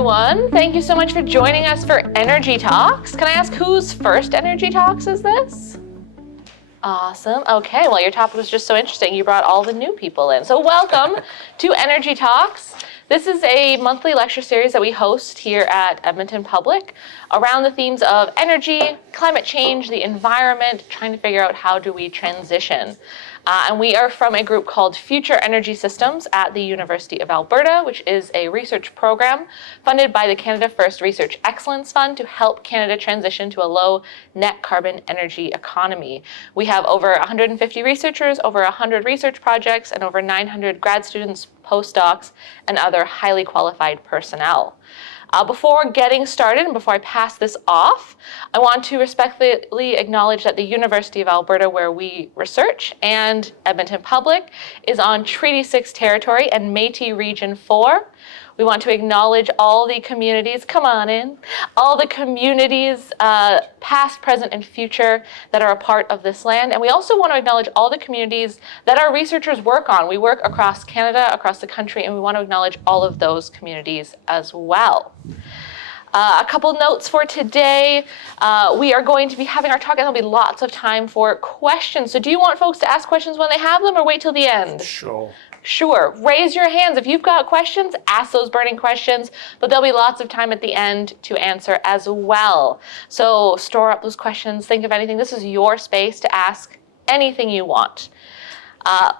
everyone. Thank you so much for joining us for Energy Talks. Can I ask whose first Energy Talks is this? Awesome. Okay, well, your topic was just so interesting. You brought all the new people in. So welcome to Energy Talks. This is a monthly lecture series that we host here at Edmonton Public around the themes of energy, climate change, the environment, trying to figure out how do we transition. And we are from a group called Future Energy Systems at the University of Alberta, which is a research program funded by the Canada First Research Excellence Fund to help Canada transition to a low net carbon energy economy. We have over 150 researchers, over 100 research projects, and over 900 grad students, postdocs, and other highly qualified personnel. Before getting started and before I pass this off, I want to respectfully acknowledge that the University of Alberta, where we research, and Edmonton Public is on Treaty 6 territory and Métis Region 4. We want to acknowledge all the communities, come on in, all the communities, past, present, and future that are a part of this land. And we also want to acknowledge all the communities that our researchers work on. We work across Canada, across the country, and we want to acknowledge all of those communities as well. A couple notes for today. We are going to be having our talk, and there'll be lots of time for questions. So do you want folks to ask questions when they have them, or wait till the end? Sure. Raise your hands. If you've got questions, ask those burning questions, but there'll be lots of time at the end to answer as well. So store up those questions. Think of anything. This is your space to ask anything you want.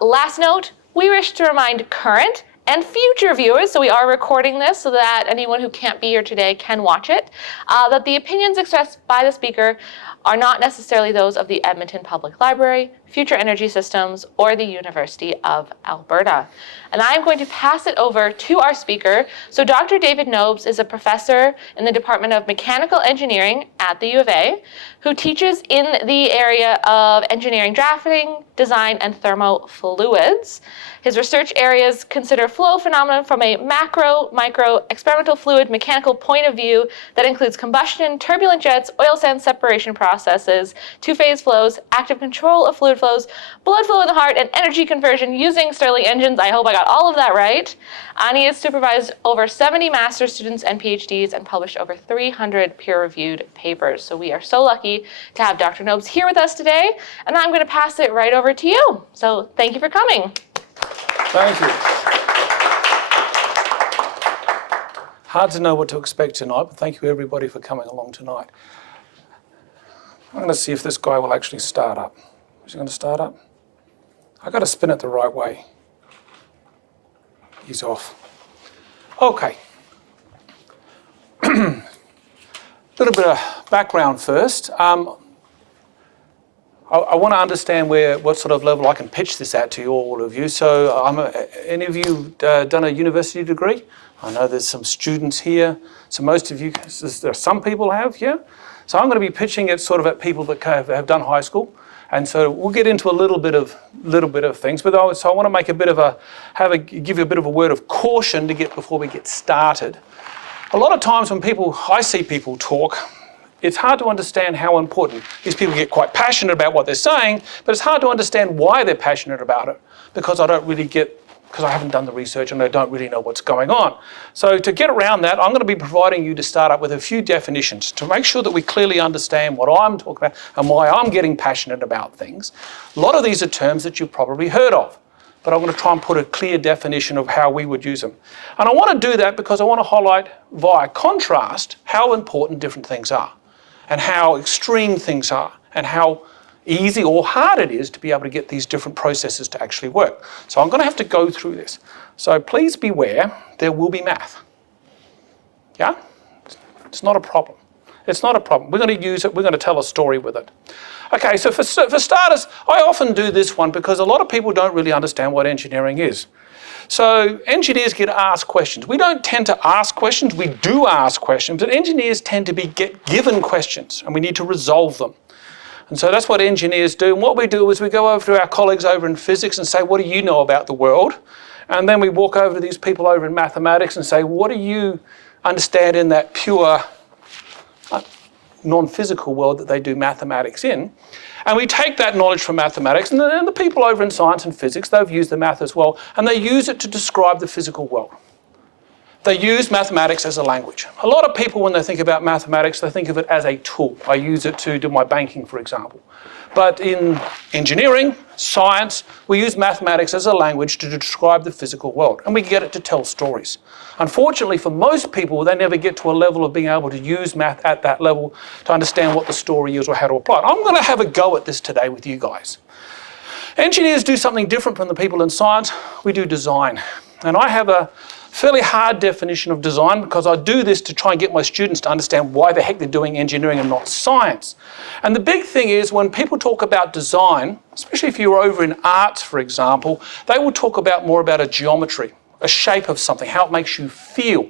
Last note, we wish to remind current and future viewers, so we are recording this so that anyone who can't be here today can watch it, that the opinions expressed by the speaker are not necessarily those of the Edmonton Public Library, Future Energy Systems, or the University of Alberta. And I'm going to pass it over to our speaker. So Dr. David Nobes is a professor in the Department of Mechanical Engineering at the U of A, who teaches in the area of engineering drafting, design, and thermofluids. His research areas consider flow phenomena from a macro, micro, experimental fluid mechanical point of view that includes combustion, turbulent jets, oil sand separation processes, two-phase flows, active control of fluid flows, blood flow in the heart, and energy conversion using Stirling engines. I hope I got all of that right. And he has supervised over 70 master's students and PhDs and published over 300 peer-reviewed papers. So we are so lucky to have Dr. Nobes here with us today, and I'm going to pass it right over to you. So thank you for coming. Thank you. Hard to know what to expect tonight, but thank you everybody for coming along tonight. I'm going to see if this guy will actually start up. Is he going to start up? I've got to spin it the right way. He's off. Okay. A little bit of background first. I want to understand what sort of level I can pitch this at to you, all of you. So any of you done a university degree? I know there's some students here. So most of you, there are some people have, yeah? So I'm going to be pitching it sort of at people that have done high school. And so we'll get into a little bit of things. But so I want to make give you a bit of a word of caution before we get started. A lot of times when I see people talk, it's hard to understand how important. These people get quite passionate about what they're saying, but it's hard to understand why they're passionate about it because I haven't done the research and I don't really know what's going on. So to get around that, I'm going to be providing you to start up with a few definitions to make sure that we clearly understand what I'm talking about and why I'm getting passionate about things. A lot of these are terms that you've probably heard of, but I'm going to try and put a clear definition of how we would use them. And I want to do that because I want to highlight via contrast how important different things are, and how extreme things are, and how easy or hard it is to be able to get these different processes to actually work. So I'm going to have to go through this. So please beware, there will be math. Yeah? It's not a problem. It's not a problem. We're going to use it, we're going to tell a story with it. Okay, so for starters, I often do this one because a lot of people don't really understand what engineering is. So engineers get asked questions. We don't tend to ask questions, we do ask questions, but engineers tend to get given questions and we need to resolve them. And so that's what engineers do. And what we do is we go over to our colleagues over in physics and say, what do you know about the world? And then we walk over to these people over in mathematics and say, what do you understand in that pure non-physical world that they do mathematics in? And we take that knowledge from mathematics, and the people over in science and physics, they've used the math as well, and they use it to describe the physical world. They use mathematics as a language. A lot of people, when they think about mathematics, they think of it as a tool. I use it to do my banking, for example. But in engineering, science, we use mathematics as a language to describe the physical world, and we get it to tell stories. Unfortunately, for most people, they never get to a level of being able to use math at that level to understand what the story is or how to apply it. I'm going to have a go at this today with you guys. Engineers do something different from the people in science. We do design. And I have a fairly hard definition of design because I do this to try and get my students to understand why the heck they're doing engineering and not science. And the big thing is when people talk about design, especially if you're over in arts, for example, they will talk about more about a geometry, a shape of something, how it makes you feel.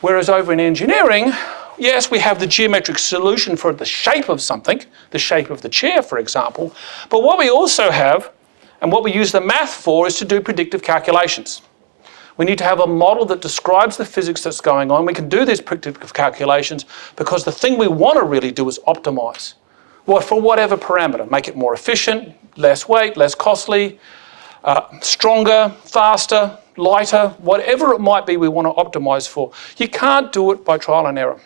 Whereas over in engineering, yes, we have the geometric solution for the shape of something, the shape of the chair, for example, but what we also have, and what we use the math for, is to do predictive calculations. We need to have a model that describes the physics that's going on. We can do these predictive calculations because the thing we want to really do is optimize. For whatever parameter, make it more efficient, less weight, less costly, stronger, faster, lighter, whatever it might be we want to optimize for. You can't do it by trial and error.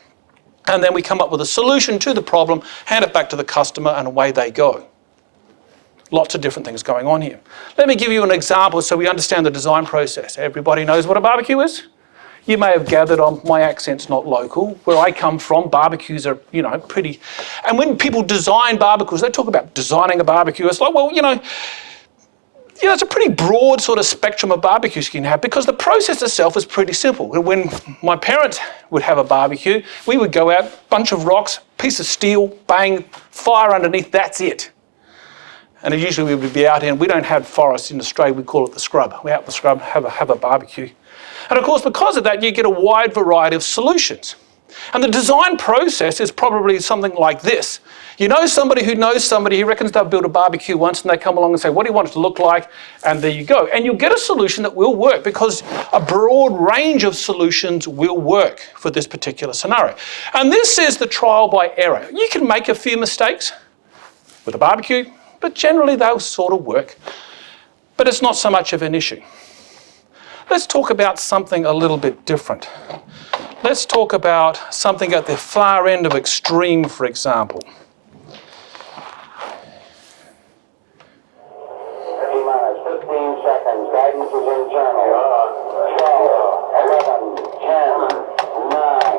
And then we come up with a solution to the problem, hand it back to the customer, and away they go. Lots of different things going on here. Let me give you an example so we understand the design process. Everybody knows what a barbecue is? You may have gathered on my accent's not local. Where I come from, barbecues are, pretty... And when people design barbecues, they talk about designing a barbecue. It's like, well, it's a pretty broad sort of spectrum of barbecues you can have because the process itself is pretty simple. When my parents would have a barbecue, we would go out, bunch of rocks, piece of steel, bang, fire underneath, that's it. And usually we would be out here, and we don't have forests in Australia, we call it the scrub. We're out in the scrub, have a barbecue. And of course, because of that, you get a wide variety of solutions. And the design process is probably something like this. You know somebody who knows somebody who reckons they've built a barbecue once, and they come along and say, what do you want it to look like? And there you go. And you'll get a solution that will work because a broad range of solutions will work for this particular scenario. And this is the trial by error. You can make a few mistakes with a barbecue, but generally they'll sort of work. But it's not so much of an issue. Let's talk about something a little bit different. Let's talk about something at the far end of extreme, for example. T-minus 15 seconds. Guidance is internal. 12, 11, 10, 9.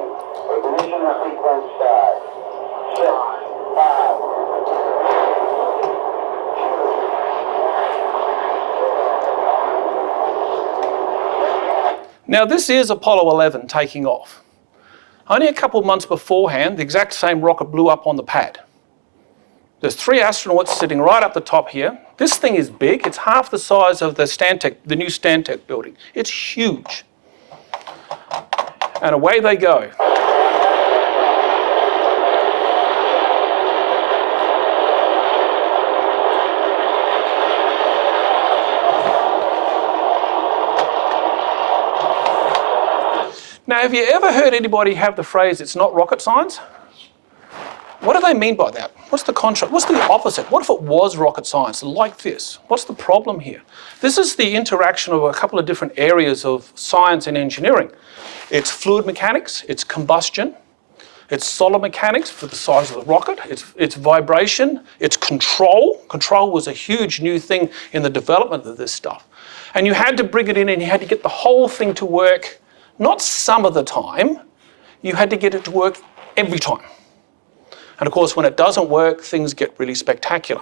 Ignition sequence start. 6, 5. Now this is Apollo 11 taking off. Only a couple of months beforehand, the exact same rocket blew up on the pad. There's 3 astronauts sitting right up the top here. This thing is big. It's half the size of the new Stantec building. It's huge. And away they go. Now, have you ever heard anybody have the phrase, it's not rocket science? What do they mean by that? What's the contrast? What's the opposite? What if it was rocket science, like this? What's the problem here? This is the interaction of a couple of different areas of science and engineering. It's fluid mechanics, it's combustion, it's solid mechanics for the size of the rocket, it's vibration, it's control. Control was a huge new thing in the development of this stuff. And you had to bring it in and you had to get the whole thing to work, not some of the time, you had to get it to work every time. And of course, when it doesn't work, things get really spectacular.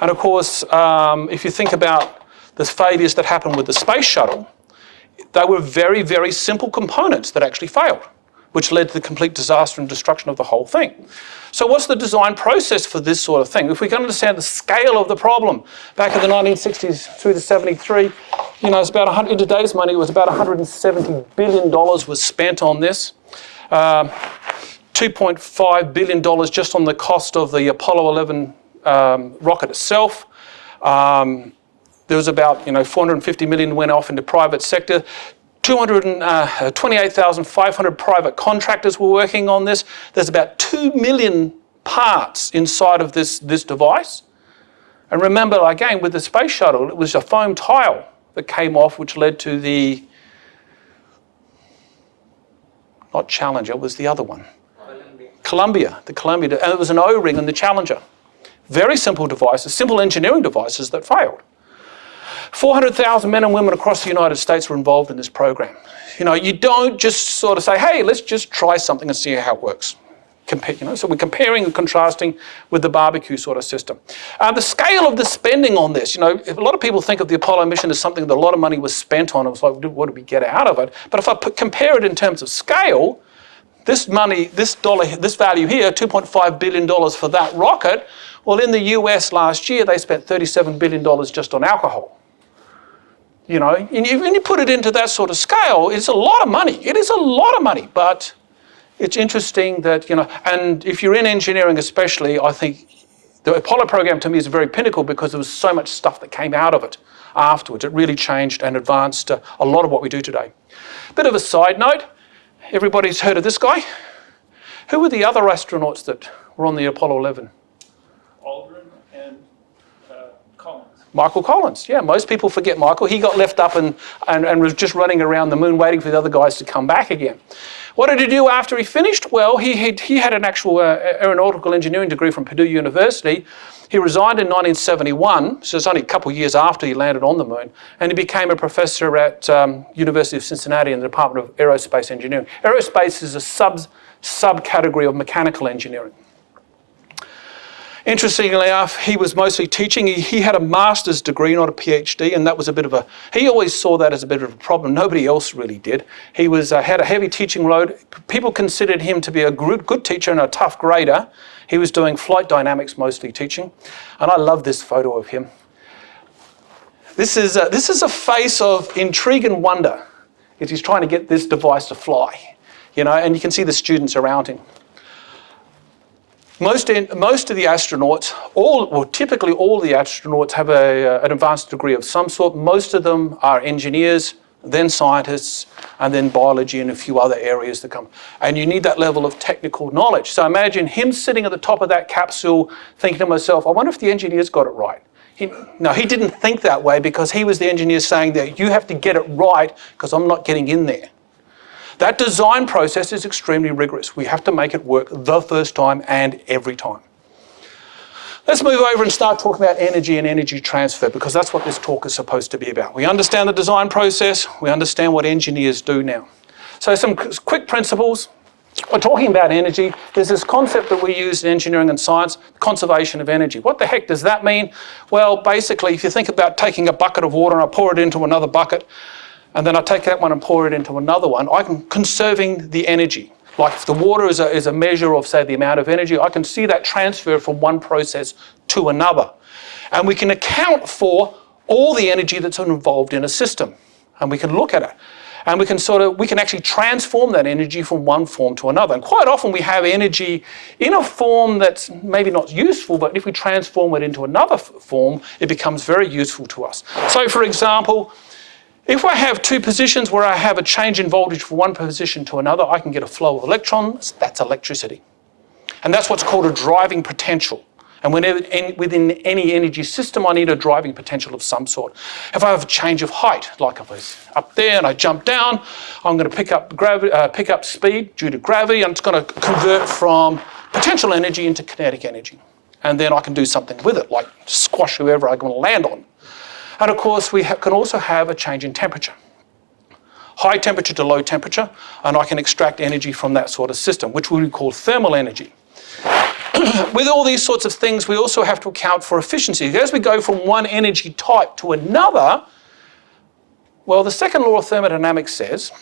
And of course, if you think about the failures that happened with the space shuttle, they were very, very simple components that actually failed, which led to the complete disaster and destruction of the whole thing. So what's the design process for this sort of thing? If we can understand the scale of the problem, back in the 1960s through to 73, it's about in today's money, it was about $170 billion was spent on this. $2.5 billion just on the cost of the Apollo 11 rocket itself. There was about 450 million went off into private sector. 28,500 private contractors were working on this. There's about 2 million parts inside of this device. And remember, again, with the space shuttle, it was a foam tile that came off, which led to the Not Challenger, it was the other one. Columbia, and it was an O-ring in the Challenger. Very simple devices, simple engineering devices that failed. 400,000 men and women across the United States were involved in this program. You know, you don't just sort of say, hey, let's just try something and see how it works. So we're comparing and contrasting with the barbecue sort of system. The scale of the spending on this, you know, a lot of people think of the Apollo mission as something that a lot of money was spent on. It was like, what did we get out of it? But if I compare it in terms of scale, this money, this value here, $2.5 billion for that rocket, well, in the US last year, they spent $37 billion just on alcohol. You know, and when you put it into that sort of scale, it's a lot of money. It is a lot of money, but it's interesting that, you know, and if you're in engineering especially, I think the Apollo program to me is very pinnacle because there was so much stuff that came out of it afterwards. It really changed and advanced a lot of what we do today. Bit of a side note, everybody's heard of this guy? Who were the other astronauts that were on the Apollo 11? Aldrin and Collins. Michael Collins, yeah, most people forget Michael. He got left up and was just running around the moon waiting for the other guys to come back again. What did he do after he finished? Well, he had an actual aeronautical engineering degree from Purdue University. He resigned in 1971, so it's only a couple of years after he landed on the moon, and he became a professor at University of Cincinnati in the Department of Aerospace Engineering. Aerospace is a subcategory of mechanical engineering. Interestingly enough, he was mostly teaching. He had a master's degree, not a PhD, and that was a bit of a, he always saw that as a bit of a problem. Nobody else really did. He had a heavy teaching load. People considered him to be a good teacher and a tough grader. He was doing flight dynamics, mostly teaching. And I love this photo of him. This is a face of intrigue and wonder as he's trying to get this device to fly, you know, and you can see the students around him. Most of the astronauts, typically all the astronauts have an advanced degree of some sort. Most of them are engineers, then scientists, and then biology and a few other areas that come. And you need that level of technical knowledge. So imagine him sitting at the top of that capsule thinking to himself, I wonder if the engineers got it right. No, he didn't think that way because he was the engineer saying that you have to get it right because I'm not getting in there. That design process is extremely rigorous. We have to make it work the first time and every time. Let's move over and start talking about energy and energy transfer because that's what this talk is supposed to be about. We understand the design process. We understand what engineers do now. So some quick principles. We're talking about energy. There's this concept that we use in engineering and science, conservation of energy. What the heck does that mean? Well, basically, if you think about taking a bucket of water and I pour it into another bucket, and then I take that one and pour it into another one, I'm conserving the energy. Like if the water is a measure of, say, the amount of energy, I can see that transfer from one process to another. And we can account for all the energy that's involved in a system. And we can look at it. And we can actually transform that energy from one form to another. And quite often we have energy in a form that's maybe not useful, but if we transform it into another form, it becomes very useful to us. So for example, if I have two positions where I have a change in voltage from one position to another, I can get a flow of electrons. That's electricity. And that's what's called a driving potential. And within any energy system, I need a driving potential of some sort. If I have a change of height, like if I was up there and I jump down, I'm going to pick up speed due to gravity, and it's going to convert from potential energy into kinetic energy. And then I can do something with it, like squash whoever I'm going to land on. And of course, we can also have a change in temperature. High temperature to low temperature, and I can extract energy from that sort of system, which we call thermal energy. With all these sorts of things, we also have to account for efficiency. As we go from one energy type to another, well, the second law of thermodynamics says,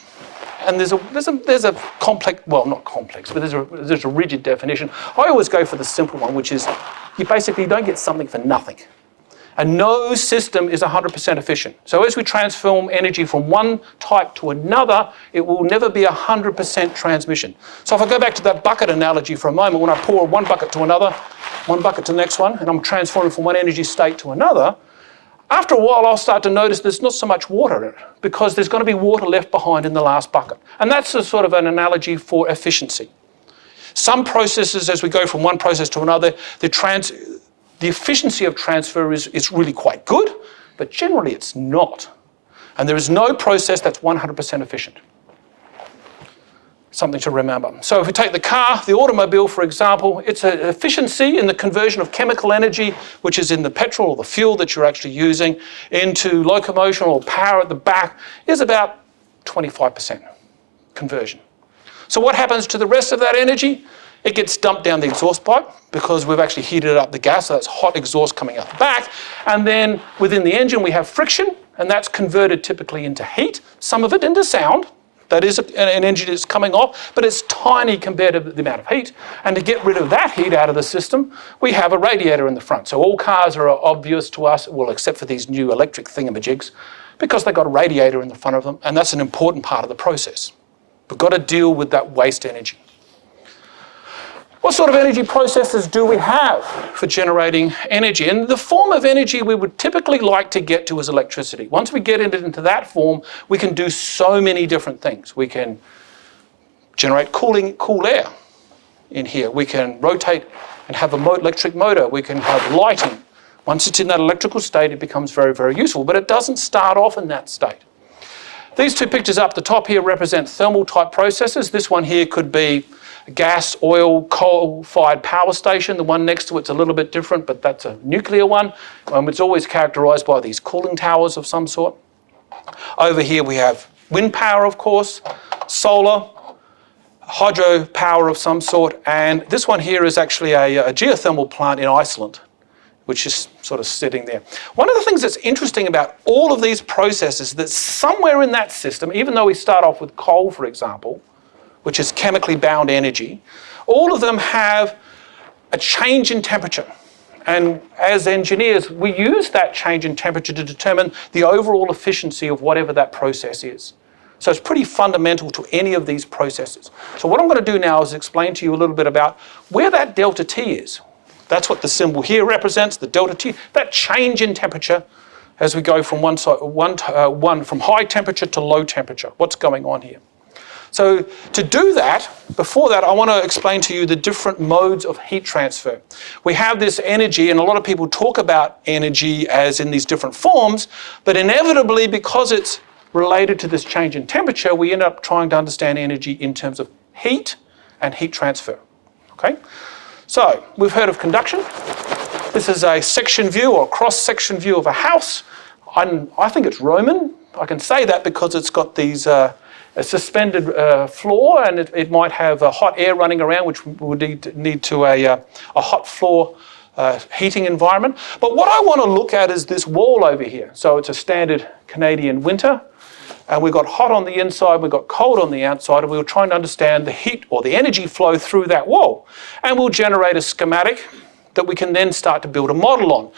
and there's a complex, well, not complex, but there's a rigid definition. I always go for the simple one, which is you basically don't get something for nothing. And no system is 100% efficient. So as we transform energy from one type to another, it will never be 100% transmission. So if I go back to that bucket analogy for a moment, when I pour one bucket to another, one bucket to the next one, and I'm transforming from one energy state to another, after a while I'll start to notice there's not so much water in it because there's going to be water left behind in the last bucket. And that's a sort of an analogy for efficiency. Some processes, as we go from one process to another, the efficiency of transfer is really quite good, but generally it's not. And there is no process that's 100% efficient. something to remember. So if we take the car, the automobile, for example, it's an efficiency in the conversion of chemical energy, which is in the petrol or the fuel that you're actually using, into locomotion or power at the back, is about 25% conversion. So what happens to the rest of that energy? It gets dumped down the exhaust pipe because we've actually heated up the gas, so that's hot exhaust coming out the back. And then within the engine we have friction, and that's converted typically into heat, some of it into sound. That is an energy that's coming off, but it's tiny compared to the amount of heat. And to get rid of that heat out of the system, we have a radiator in the front. So all cars are obvious to us, well, except for these new electric thingamajigs, because they've got a radiator in the front of them, and that's an important part of the process. We've got to deal with that waste energy. What sort of energy processes do we have for generating energy? And the form of energy we would typically like to get to is electricity. Once we get into that form, we can do so many different things. We can generate cool air in here. We can rotate and have an electric motor. We can have lighting. Once it's in that electrical state, it becomes very, very useful, but it doesn't start off in that state. These two pictures up the top here represent thermal type processes. This one here could be a gas, oil, coal-fired power station. The one next to it's a little bit different, but that's a nuclear one. It's always characterized by these cooling towers of some sort. Over here we have wind power, of course, solar, hydro power of some sort, and this one here is actually a geothermal plant in Iceland, which is sort of sitting there. One of the things that's interesting about all of these processes is that somewhere in that system, even though we start off with coal, for example, which is chemically bound energy, all of them have a change in temperature. And as engineers, we use that change in temperature to determine the overall efficiency of whatever that process is. So it's pretty fundamental to any of these processes. So what I'm going to do now is explain to you a little bit about where that delta T is. That's what the symbol here represents, the delta T, that change in temperature as we go from from high temperature to low temperature. What's going on here? So to do that, before that, I want to explain to you the different modes of heat transfer. We have this energy, and a lot of people talk about energy as in these different forms, but inevitably, because it's related to this change in temperature, we end up trying to understand energy in terms of heat and heat transfer. Okay? So we've heard of conduction. This is a section view or cross-section view of a house. I think it's Roman. I can say that because it's got these a suspended floor, and it might have hot air running around, which would need to a hot floor heating environment. But what I want to look at is this wall over here. So it's a standard Canadian winter, and we've got hot on the inside, we've got cold on the outside, and we were trying to understand the heat or the energy flow through that wall. And we'll generate a schematic that we can then start to build a model on.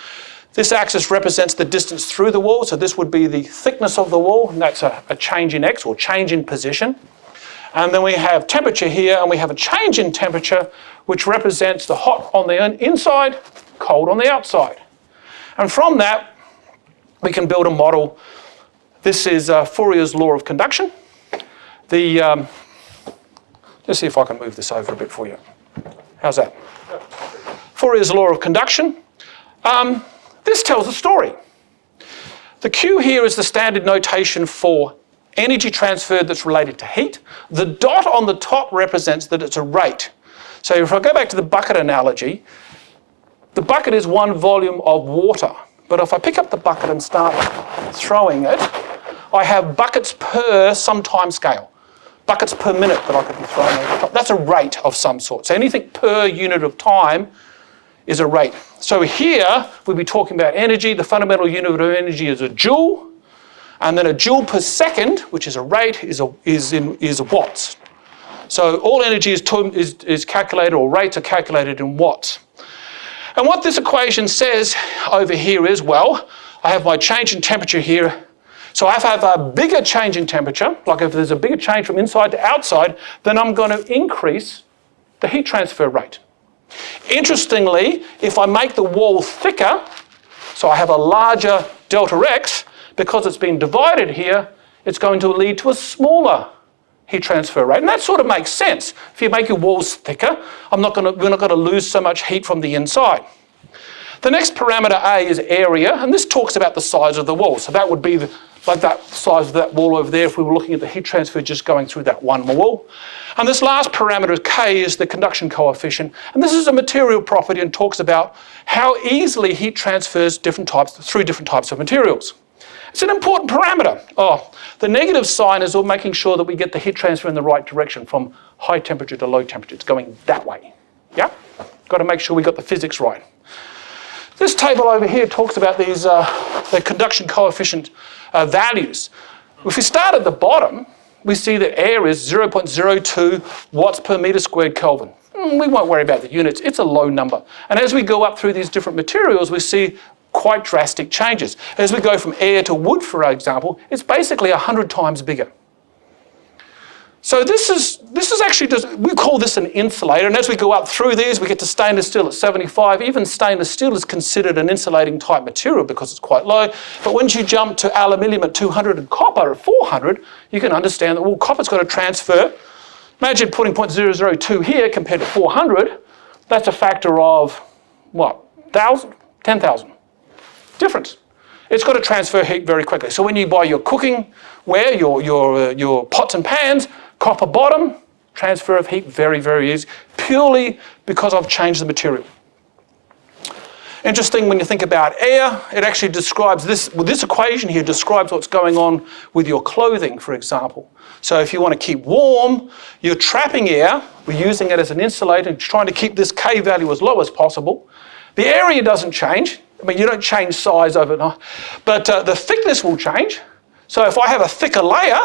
This axis represents the distance through the wall, so this would be the thickness of the wall, and that's a change in X or change in position. And then we have temperature here, and we have a change in temperature, which represents the hot on the inside, cold on the outside. And from that, we can build a model. This is Fourier's law of conduction. Let's see if I can move this over a bit for you. How's that? Fourier's law of conduction. This tells a story. The Q here is the standard notation for energy transferred that's related to heat. The dot on the top represents that it's a rate. So if I go back to the bucket analogy, the bucket is one volume of water. But if I pick up the bucket and start throwing it, I have buckets per some time scale. Buckets per minute that I could be throwing over the top. That's a rate of some sort. So anything per unit of time is a rate. So here we'll be talking about energy. The fundamental unit of energy is a joule, and then a joule per second, which is a rate, is watts. So all energy is calculated, or rates are calculated in watts. And what this equation says over here is, well, I have my change in temperature here. So if I have a bigger change in temperature, like if there's a bigger change from inside to outside, then I'm going to increase the heat transfer rate. Interestingly, if I make the wall thicker, so I have a larger delta X, because it's been divided here, it's going to lead to a smaller heat transfer rate. And that sort of makes sense. If you make your walls thicker, we're not going to lose so much heat from the inside. The next parameter A is area, and this talks about the size of the wall. So that would be like that size of that wall over there if we were looking at the heat transfer just going through that one wall. And this last parameter, K, is the conduction coefficient. And this is a material property and talks about how easily heat transfers through different types of materials. It's an important parameter. The negative sign is making sure that we get the heat transfer in the right direction from high temperature to low temperature. It's going that way. Yeah? Got to make sure we got the physics right. This table over here talks about these the conduction coefficient values. If we start at the bottom, we see that air is 0.02 watts per meter squared Kelvin. We won't worry about the units. It's a low number. And as we go up through these different materials, we see quite drastic changes. As we go from air to wood, for example, it's basically 100 times bigger. So this is actually, we call this an insulator, and as we go up through these, we get to stainless steel at 75. Even stainless steel is considered an insulating type material because it's quite low. But once you jump to aluminium at 200 and copper at 400, you can understand that, well, copper's got to transfer. Imagine putting 0.002 here compared to 400. That's a factor of, what, 1,000? 10,000. Difference. It's got to transfer heat very quickly. So when you buy your cooking ware, your pots and pans, copper bottom, transfer of heat very, very easy, purely because I've changed the material. Interesting when you think about air, it actually describes this equation here describes what's going on with your clothing, for example. So if you want to keep warm, you're trapping air, we're using it as an insulator, trying to keep this K value as low as possible. The area doesn't change. I mean, you don't change size overnight, but the thickness will change. So if I have a thicker layer,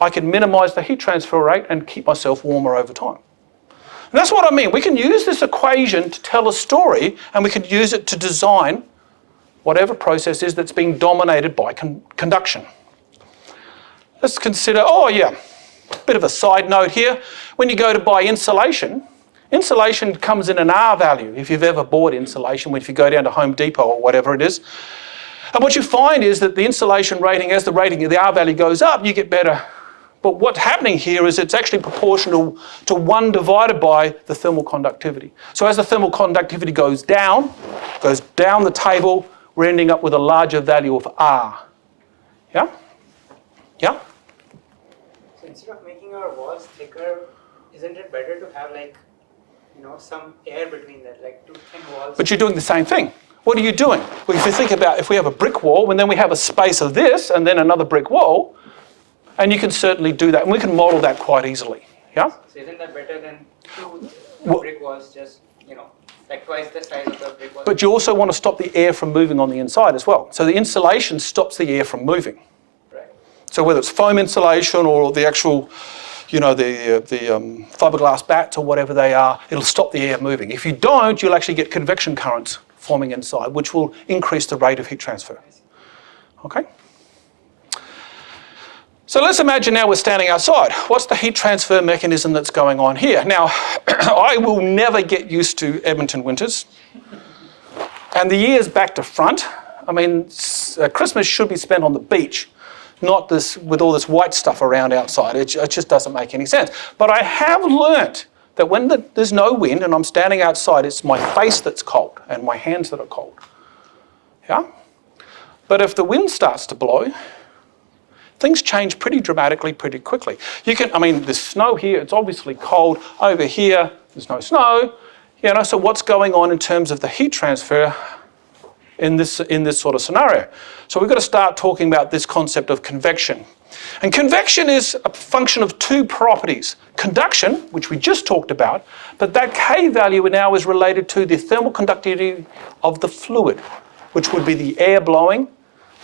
I can minimize the heat transfer rate and keep myself warmer over time. And that's what I mean. We can use this equation to tell a story, and we can use it to design whatever process is that's being dominated by conduction. Let's consider, bit of a side note here. When you go to buy insulation, insulation comes in an R value, if you've ever bought insulation, if you go down to Home Depot or whatever it is. And what you find is that the insulation rating, as the rating of the R value goes up, you get better. But what's happening here is it's actually proportional to 1 divided by the thermal conductivity. So as the thermal conductivity goes down the table, we're ending up with a larger value of R. Yeah? Yeah? So instead of making our walls thicker, isn't it better to have some air between that, like 2 thin walls? But you're doing the same thing. What are you doing? Well, if you think about if we have a brick wall and then we have a space of this and then another brick wall, and you can certainly do that, and we can model that quite easily. Yeah? So isn't that better than 2 brick walls, just, like twice the size of the brick wall? But you also want to stop the air from moving on the inside as well. So the insulation stops the air from moving. Right. So whether it's foam insulation or the actual, the fiberglass bats or whatever they are, it'll stop the air moving. If you don't, you'll actually get convection currents forming inside, which will increase the rate of heat transfer. Okay? So let's imagine now we're standing outside. What's the heat transfer mechanism that's going on here? Now, I will never get used to Edmonton winters. And the year's back to front. I mean, Christmas should be spent on the beach, not this with all this white stuff around outside. It just doesn't make any sense. But I have learnt that when there's no wind and I'm standing outside, it's my face that's cold and my hands that are cold. Yeah? But if the wind starts to blow, things change pretty dramatically, pretty quickly. There's snow here, it's obviously cold. Over here, there's no snow. So what's going on in terms of the heat transfer in this sort of scenario? So we've got to start talking about this concept of convection. And convection is a function of 2 properties. Conduction, which we just talked about, but that K value now is related to the thermal conductivity of the fluid, which would be the air blowing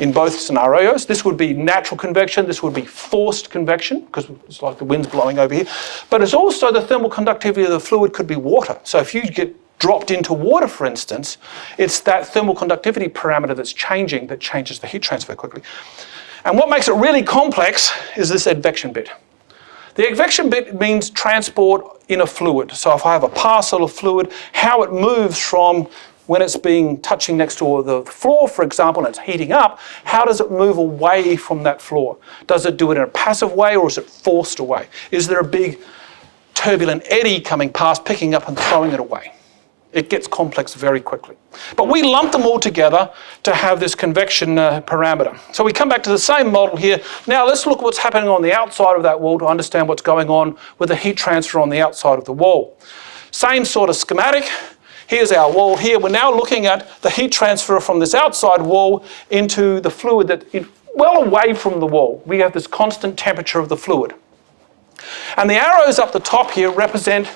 in both scenarios. This would be natural convection, this would be forced convection, because it's like the wind's blowing over here. But it's also the thermal conductivity of the fluid could be water. So if you get dropped into water, for instance, it's that thermal conductivity parameter that's changing that changes the heat transfer quickly. And what makes it really complex is this advection bit. The advection bit means transport in a fluid. So if I have a parcel of fluid, how it moves from when it's touching next to the floor, for example, and it's heating up, how does it move away from that floor? Does it do it in a passive way or is it forced away? Is there a big turbulent eddy coming past, picking up and throwing it away? It gets complex very quickly. But we lump them all together to have this convection parameter. So we come back to the same model here. Now let's look at what's happening on the outside of that wall to understand what's going on with the heat transfer on the outside of the wall. Same sort of schematic. Here's our wall here. We're now looking at the heat transfer from this outside wall into the fluid that is well away from the wall. We have this constant temperature of the fluid. And the arrows up the top here represent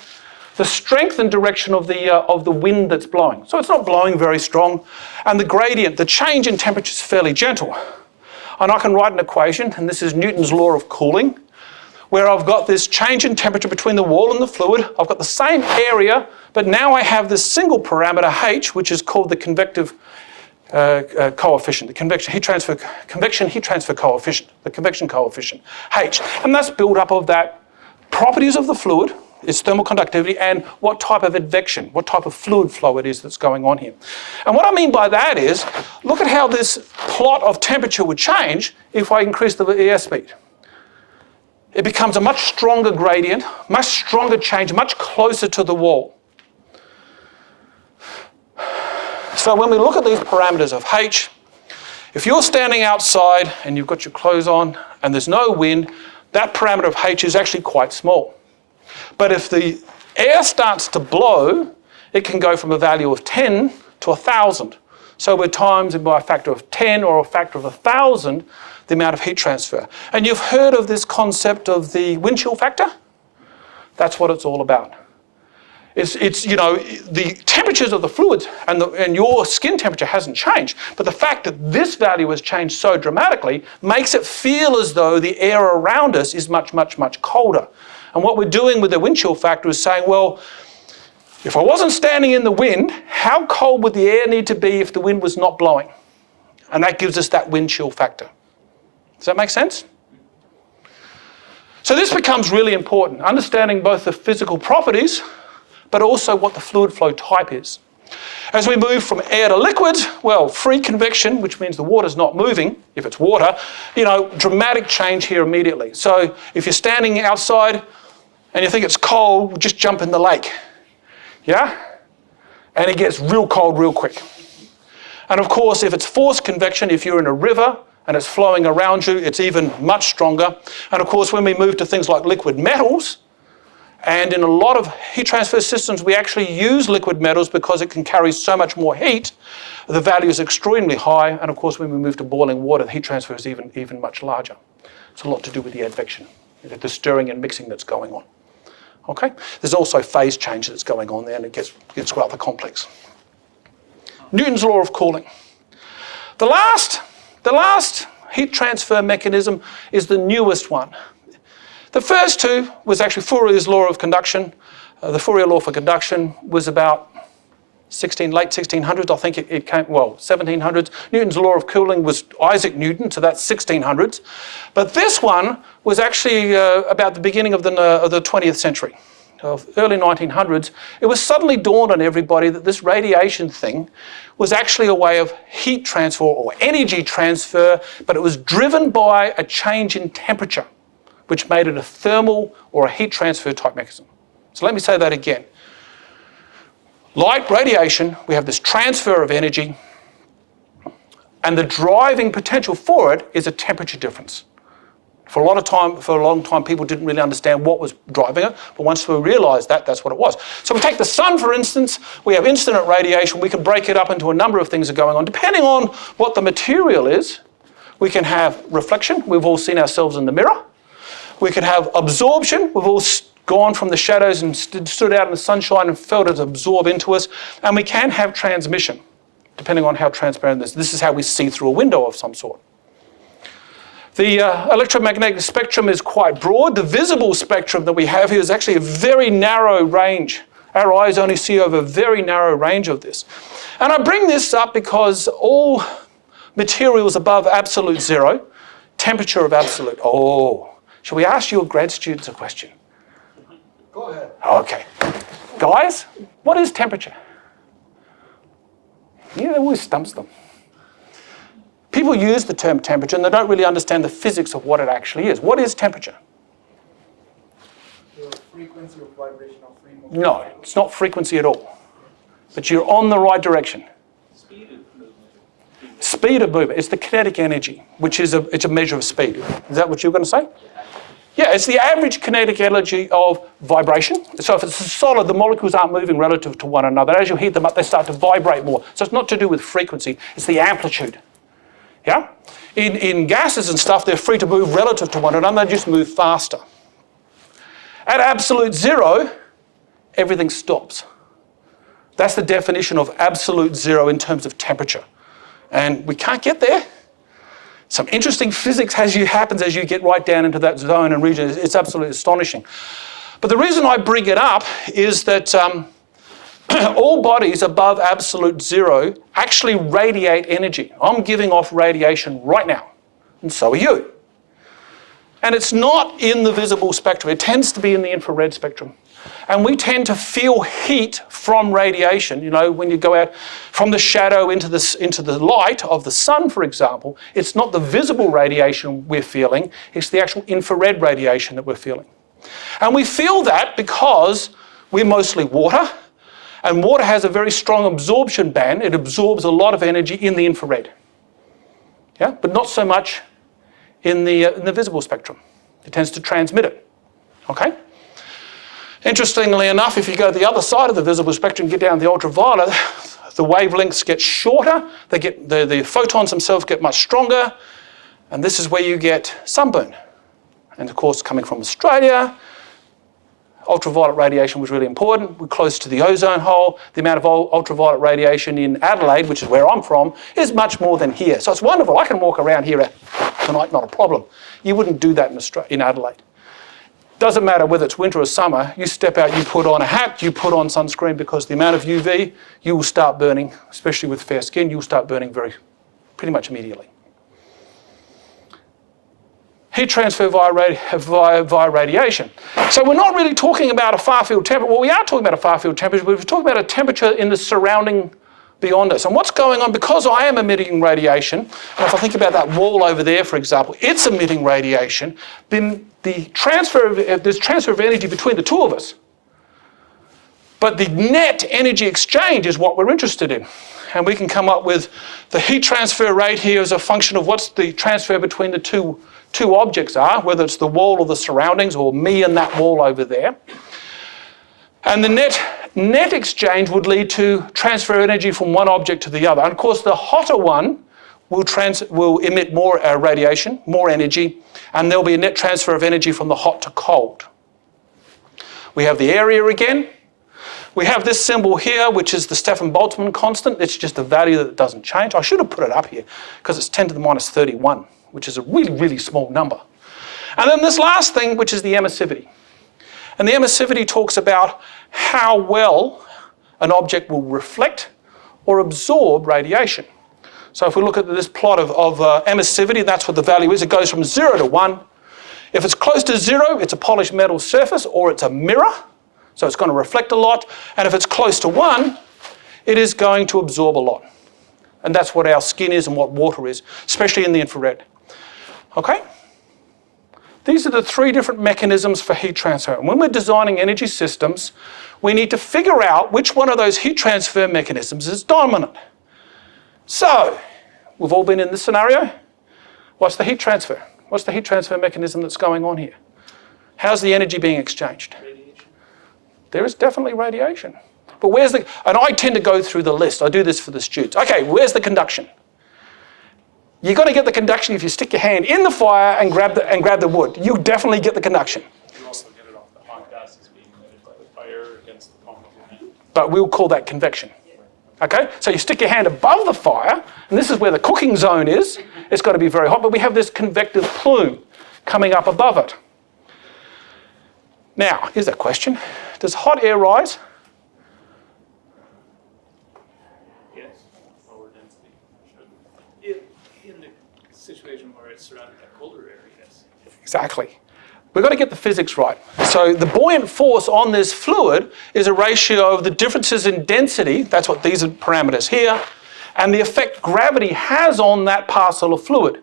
the strength and direction of the wind that's blowing. So it's not blowing very strong. And the gradient, the change in temperature is fairly gentle. And I can write an equation, and this is Newton's law of cooling, where I've got this change in temperature between the wall and the fluid. I've got the same area, but now I have this single parameter h, which is called the convective coefficient, the convection heat transfer coefficient, the convection coefficient, h. And that's built up of that properties of the fluid, its thermal conductivity, and what type of advection, what type of fluid flow it is that's going on here. And what I mean by that is, look at how this plot of temperature would change if I increase the airspeed. It becomes a much stronger gradient, much stronger change, much closer to the wall. So when we look at these parameters of h, if you're standing outside and you've got your clothes on and there's no wind, that parameter of h is actually quite small. But if the air starts to blow, it can go from a value of 10 to 1,000. So we're times by a factor of 10 or a factor of 1,000 the amount of heat transfer. And you've heard of this concept of the wind chill factor? That's what it's all about. It's you know, the temperatures of the fluids and your skin temperature hasn't changed, but the fact that this value has changed so dramatically makes it feel as though the air around us is much, much, much colder. And what we're doing with the wind chill factor is saying, well, if I wasn't standing in the wind, how cold would the air need to be if the wind was not blowing? And that gives us that wind chill factor. Does that make sense? So this becomes really important, understanding both the physical properties, but also what the fluid flow type is. As we move from air to liquid, well, free convection, which means the water's not moving, if it's water, you know, dramatic change here immediately. So if you're standing outside and you think it's cold, just jump in the lake. Yeah? And it gets real cold real quick. And of course, if it's forced convection, if you're in a river and it's flowing around you, it's even much stronger. And of course, when we move to things like liquid metals, and in a lot of heat transfer systems, we actually use liquid metals because it can carry so much more heat. The value is extremely high. And of course, when we move to boiling water, the heat transfer is even much larger. It's a lot to do with the advection, the stirring and mixing that's going on. Okay? There's also phase change that's going on there, and it gets rather complex. Newton's law of cooling. The last heat transfer mechanism is the newest one. The first two was actually Fourier's law of conduction. The Fourier law for conduction was about late 1600s. I think it came, 1700s. Newton's law of cooling was Isaac Newton, so that's 1600s. But this one was actually about the beginning of the 20th century, early 1900s. It was suddenly dawned on everybody that this radiation thing was actually a way of heat transfer or energy transfer, but it was driven by a change in temperature, which made it a thermal or a heat transfer type mechanism. So let me say that again. Light radiation, we have this transfer of energy, and the driving potential for it is a temperature difference. For a long time, people didn't really understand what was driving it, but once we realized that, that's what it was. So we take the sun, for instance, we have incident radiation, we can break it up into a number of things that are going on. Depending on what the material is, we can have reflection, we've all seen ourselves in the mirror. We can have absorption, we've all gone from the shadows and stood out in the sunshine and felt it absorb into us. And we can have transmission, depending on how transparent this is. This is how we see through a window of some sort. The electromagnetic spectrum is quite broad. The visible spectrum that we have here is actually a very narrow range. Our eyes only see over a very narrow range of this. And I bring this up because all materials above absolute zero, temperature of absolute, shall we ask your grad students a question? Go ahead. Okay. Guys, what is temperature? Yeah, that always stumps them. People use the term temperature and they don't really understand the physics of what it actually is. What is temperature? The frequency of vibration of free movement. No, it's not frequency at all. but you're on the right direction. Speed of movement. Speed of movement, it's the kinetic energy, which is it's a measure of speed. Is that what you're going to say? Yeah, it's the average kinetic energy of vibration. So if it's a solid, the molecules aren't moving relative to one another. As you heat them up, they start to vibrate more. So it's not to do with frequency, it's the amplitude. Yeah? In gases and stuff, they're free to move relative to one another, they just move faster. At absolute zero, everything stops. That's the definition of absolute zero in terms of temperature. And we can't get there. Some interesting physics happens as you get right down into that zone and region. It's absolutely astonishing. But the reason I bring it up is that all bodies above absolute zero actually radiate energy. I'm giving off radiation right now, and so are you. And it's not in the visible spectrum. It tends to be in the infrared spectrum. And we tend to feel heat from radiation. You know, when you go out from the shadow into the light of the sun, for example, it's not the visible radiation we're feeling, it's the actual infrared radiation that we're feeling. And we feel that because we're mostly water, and water has a very strong absorption band. It absorbs a lot of energy in the infrared. Yeah, but not so much in the visible spectrum. It tends to transmit it. Okay? Interestingly enough, if you go to the other side of the visible spectrum, get down to the ultraviolet, the wavelengths get shorter, the photons themselves get much stronger, and this is where you get sunburn. And of course, coming from Australia, ultraviolet radiation was really important. We're close to the ozone hole. The amount of ultraviolet radiation in Adelaide, which is where I'm from, is much more than here. So it's wonderful. I can walk around here tonight, not a problem. You wouldn't do that in Adelaide. Doesn't matter whether it's winter or summer, you step out, you put on a hat, you put on sunscreen, because the amount of UV, you will start burning, especially with fair skin, you'll start burning pretty much immediately. Heat transfer via radiation. So we're not really talking about a far-field temperature. Well, we are talking about a far-field temperature, but we're talking about a temperature in the surrounding beyond us. And what's going on, because I am emitting radiation, and if I think about that wall over there, for example, it's emitting radiation, then there's transfer of energy between the two of us. But the net energy exchange is what we're interested in. And we can come up with the heat transfer rate here as a function of what's the transfer between the two objects are, whether it's the wall or the surroundings, or me and that wall over there. And the net exchange would lead to transfer energy from one object to the other. And of course, the hotter one will emit more radiation, more energy, and there'll be a net transfer of energy from the hot to cold. We have the area again. We have this symbol here, which is the Stefan Boltzmann constant. It's just a value that doesn't change. I should have put it up here because it's 10 to the minus 31, which is a really, really small number. And then this last thing, which is the emissivity. And the emissivity talks about how well an object will reflect or absorb radiation. So if we look at this plot of emissivity, that's what the value is. It goes from 0 to 1. If it's close to 0, it's a polished metal surface, or it's a mirror. So it's going to reflect a lot. And if it's close to 1, it is going to absorb a lot. And that's what our skin is and what water is, especially in the infrared. Okay? These are the three different mechanisms for heat transfer. And when we're designing energy systems, we need to figure out which one of those heat transfer mechanisms is dominant. So, we've all been in this scenario. What's the heat transfer? What's the heat transfer mechanism that's going on here? How's the energy being exchanged? Radiation. There is definitely radiation. But and I tend to go through the list. I do this for the students. Okay, where's the conduction? You're going to get the conduction if you stick your hand in the fire and grab the wood. You definitely get the conduction. You also get it off the hot gases being emitted by the fire against the palm of your hand. But we'll call that convection. Okay, so you stick your hand above the fire, and this is where the cooking zone is. It's got to be very hot, but we have this convective plume coming up above it. Now, here's a question. Does hot air rise? Yes. Lower density. In the situation where it's surrounded by colder air, yes. Exactly. We've got to get the physics right. So the buoyant force on this fluid is a ratio of the differences in density, that's what these are parameters here, and the effect gravity has on that parcel of fluid.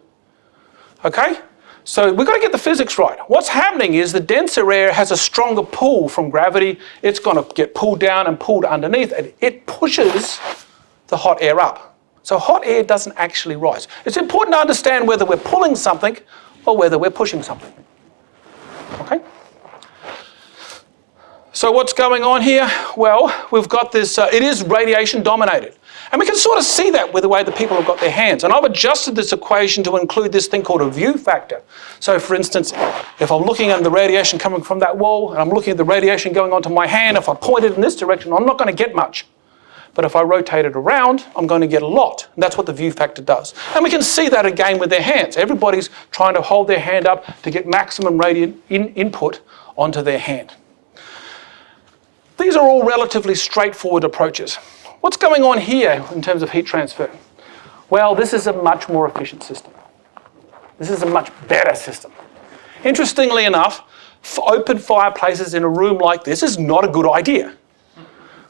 Okay? So we've got to get the physics right. What's happening is the denser air has a stronger pull from gravity. It's going to get pulled down and pulled underneath, and it pushes the hot air up. So hot air doesn't actually rise. It's important to understand whether we're pulling something or whether we're pushing something. Okay? So what's going on here? Well, we've got this, it is radiation dominated. And we can sort of see that with the way the people have got their hands. And I've adjusted this equation to include this thing called a view factor. So for instance, if I'm looking at the radiation coming from that wall, and I'm looking at the radiation going onto my hand, if I point it in this direction, I'm not going to get much. But if I rotate it around, I'm going to get a lot. And that's what the view factor does. And we can see that again with their hands. Everybody's trying to hold their hand up to get maximum radiant input onto their hand. These are all relatively straightforward approaches. What's going on here in terms of heat transfer? Well, this is a much more efficient system. This is a much better system. Interestingly enough, open fireplaces in a room like this is not a good idea.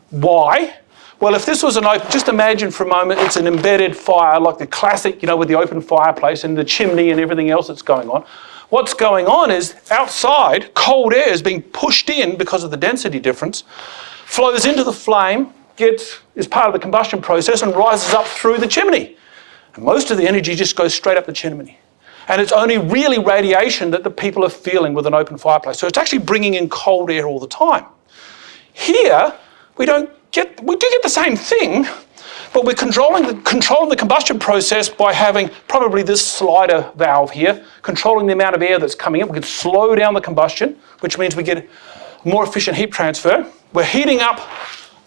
Why? Well, if this was an open, just imagine for a moment it's an embedded fire like the classic, with the open fireplace and the chimney and everything else that's going on. What's going on is outside, cold air is being pushed in because of the density difference, flows into the flame, is part of the combustion process and rises up through the chimney. And most of the energy just goes straight up the chimney. And it's only really radiation that the people are feeling with an open fireplace. So it's actually bringing in cold air all the time. Here, we do get the same thing, but we're controlling the combustion process by having probably this slider valve here, controlling the amount of air that's coming in. We can slow down the combustion, which means we get more efficient heat transfer. We're heating up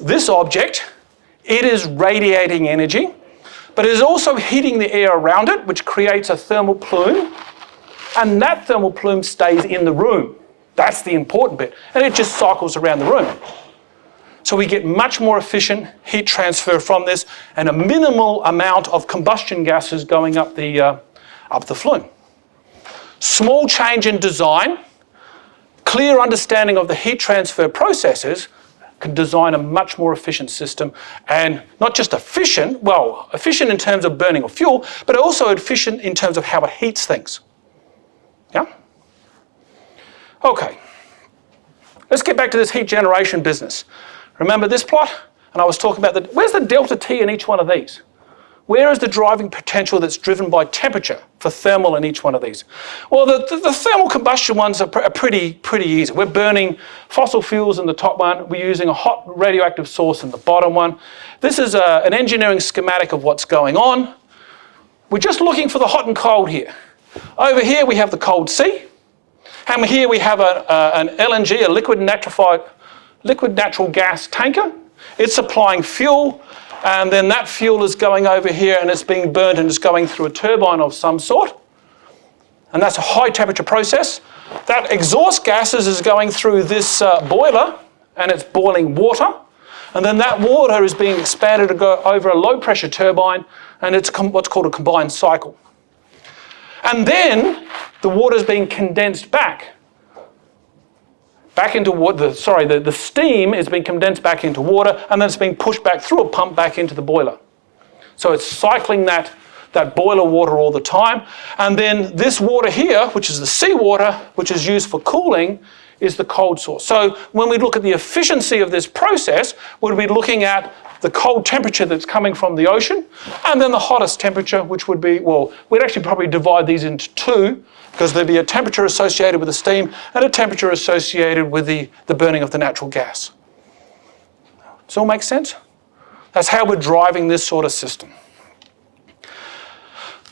this object. It is radiating energy, but it is also heating the air around it, which creates a thermal plume, and that thermal plume stays in the room. That's the important bit, and it just cycles around the room. So we get much more efficient heat transfer from this and a minimal amount of combustion gases going up the flume. Small change in design, clear understanding of the heat transfer processes can design a much more efficient system, and not just efficient in terms of burning of fuel, but also efficient in terms of how it heats things. Yeah? Okay. Let's get back to this heat generation business. Remember this plot? And I was talking about where's the delta T in each one of these? Where is the driving potential that's driven by temperature for thermal in each one of these? Well, the thermal combustion ones are pretty easy. We're burning fossil fuels in the top one. We're using a hot radioactive source in the bottom one. This is an engineering schematic of what's going on. We're just looking for the hot and cold here. Over here we have the cold sea. And here we have an LNG, a liquid natural gas tanker. It's supplying fuel, and then that fuel is going over here and it's being burnt and it's going through a turbine of some sort. And that's a high temperature process. That exhaust gases is going through this boiler and it's boiling water. And then that water is being expanded to go over a low pressure turbine, and it's what's called a combined cycle. And then the water is being condensed back into water. The steam is being condensed back into water, and then it's being pushed back through a pump back into the boiler. So it's cycling that boiler water all the time. And then this water here, which is the seawater, which is used for cooling, is the cold source. So when we look at the efficiency of this process, we'd be looking at the cold temperature that's coming from the ocean, and then the hottest temperature, which would be, we'd actually probably divide these into two, because there'd be a temperature associated with the steam and a temperature associated with the burning of the natural gas. Does it all make sense? That's how we're driving this sort of system.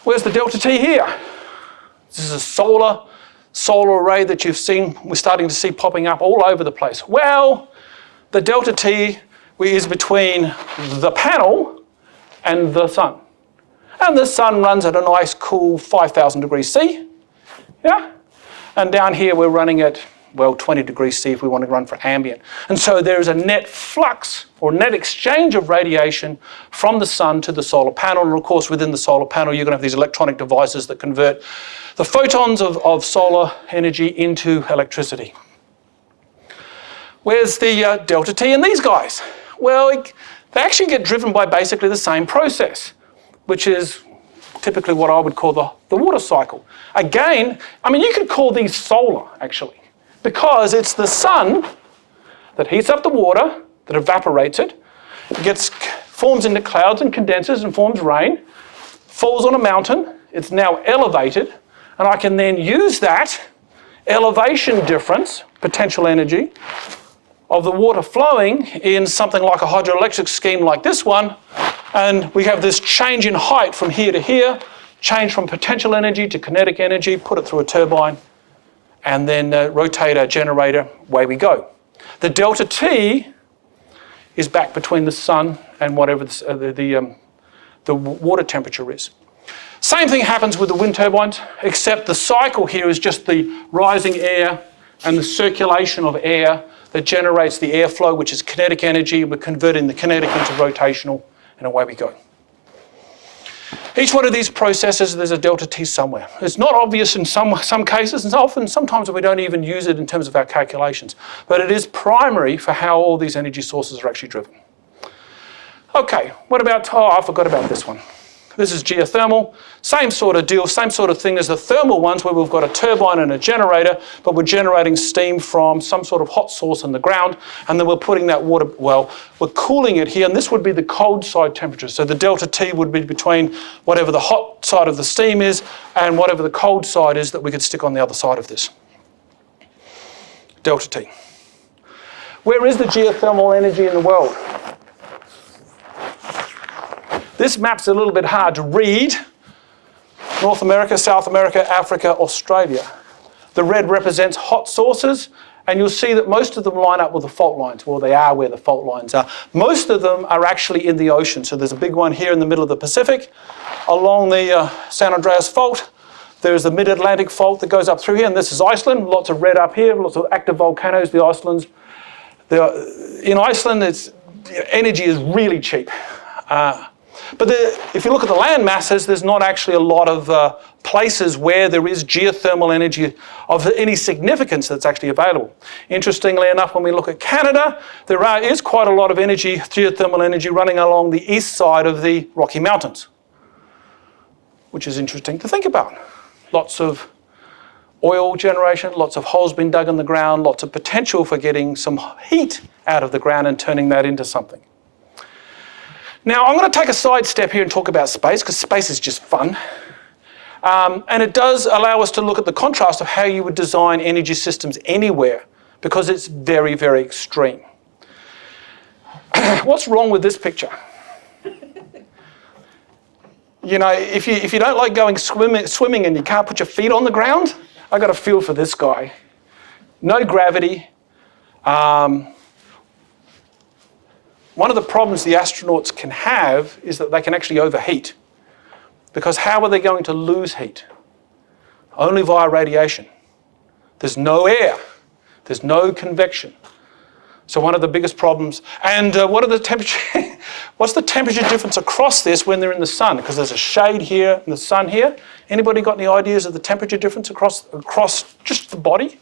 Where's the delta T here? This is a solar array that we're starting to see popping up all over the place. Well, the delta T is between the panel and the sun. And the sun runs at a nice cool 5,000 degrees C. Yeah? And down here we're running at, 20 degrees C if we want to run for ambient. And so there is a net flux or net exchange of radiation from the sun to the solar panel. And of course, within the solar panel, you're going to have these electronic devices that convert the photons of solar energy into electricity. Where's the delta T in these guys? Well, they actually get driven by basically the same process, which is typically what I would call the water cycle. Again, I mean, you could call these solar, actually, because it's the sun that heats up the water, that evaporates it, forms into clouds and condenses and forms rain, falls on a mountain, it's now elevated, and I can then use that elevation difference, potential energy, of the water flowing in something like a hydroelectric scheme like this one, and we have this change in height from here to here, change from potential energy to kinetic energy, put it through a turbine, and then rotate a generator, away we go. The delta T is back between the sun and whatever the water temperature is. Same thing happens with the wind turbines, except the cycle here is just the rising air and the circulation of air that generates the airflow, which is kinetic energy. We're converting the kinetic into rotational, and away we go. Each one of these processes, there's a delta T somewhere. It's not obvious in some cases, and sometimes we don't even use it in terms of our calculations, but it is primary for how all these energy sources are actually driven. Okay, what about, I forgot about this one. This is geothermal, same sort of deal, same sort of thing as the thermal ones where we've got a turbine and a generator, but we're generating steam from some sort of hot source in the ground, and then we're putting that water, well, we're cooling it here, and this would be the cold side temperature. So the delta T would be between whatever the hot side of the steam is and whatever the cold side is that we could stick on the other side of this. Delta T. Where is the geothermal energy in the world? This map's a little bit hard to read. North America, South America, Africa, Australia. The red represents hot sources, and you'll see that most of them line up with the fault lines. Well, they are where the fault lines are. Most of them are actually in the ocean. So there's a big one here in the middle of the Pacific. Along the San Andreas Fault, there's the Mid-Atlantic Fault that goes up through here, and this is Iceland. Lots of red up here, lots of active volcanoes, the Icelands. In Iceland, energy is really cheap. But if you look at the land masses, there's not actually a lot of places where there is geothermal energy of any significance that's actually available. Interestingly enough, when we look at Canada, there is quite a lot of energy, geothermal energy, running along the east side of the Rocky Mountains, which is interesting to think about. Lots of oil generation, lots of holes being dug in the ground, lots of potential for getting some heat out of the ground and turning that into something. Now, I'm going to take a side step here and talk about space, because space is just fun. And it does allow us to look at the contrast of how you would design energy systems anywhere, because it's very, very extreme. What's wrong with this picture? You know, if you don't like going swimming and you can't put your feet on the ground, I got a feel for this guy. No gravity. One of the problems the astronauts can have is that they can actually overheat. Because how are they going to lose heat? Only via radiation. There's no air. There's no convection. So one of the biggest problems, and what's the temperature difference across this when they're in the sun? Because there's a shade here and the sun here. Anybody got any ideas of the temperature difference across just the body?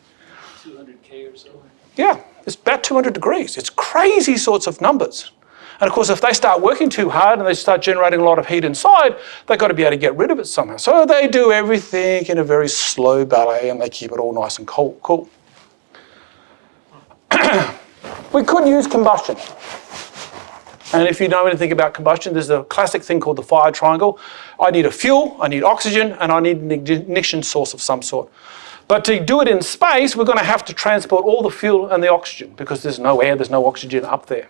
200K or so. Yeah, it's about 200 degrees. It's crazy sorts of numbers. And of course, if they start working too hard and they start generating a lot of heat inside, they've got to be able to get rid of it somehow. So they do everything in a very slow ballet and they keep it all nice and cool. We could use combustion. And if you know anything about combustion, there's a classic thing called the fire triangle. I need a fuel, I need oxygen, and I need an ignition source of some sort. But to do it in space, we're going to have to transport all the fuel and the oxygen because there's no air, there's no oxygen up there.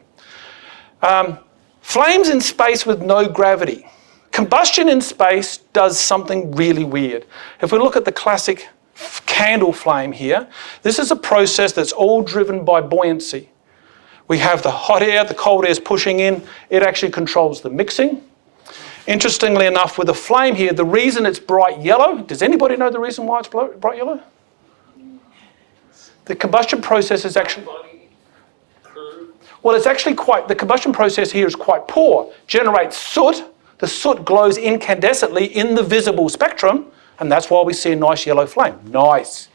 Flames in space with no gravity. Combustion in space does something really weird. If we look at the classic candle flame here, this is a process that's all driven by buoyancy. We have the hot air, the cold air is pushing in. It actually controls the mixing. Interestingly enough, with the flame here, the reason it's bright yellow, does anybody know the reason why it's bright yellow? The combustion process is actually... Well, it's actually the combustion process here is quite poor. Generates soot. The soot glows incandescently in the visible spectrum, and that's why we see a nice yellow flame. Nice.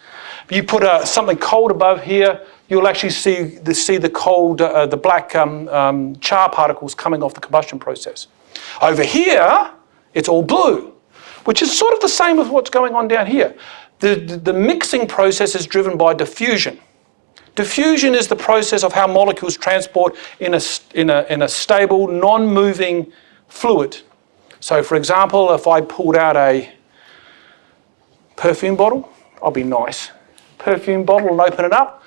If you put something cold above here, you'll actually see the cold, the black char particles coming off the combustion process. Over here, it's all blue. which is sort of the same as what's going on down here. The mixing process is driven by diffusion. Diffusion is the process of how molecules transport in a stable, non-moving fluid. So for example, if I pulled out a perfume bottle, I'll be nice. Perfume bottle and open it up,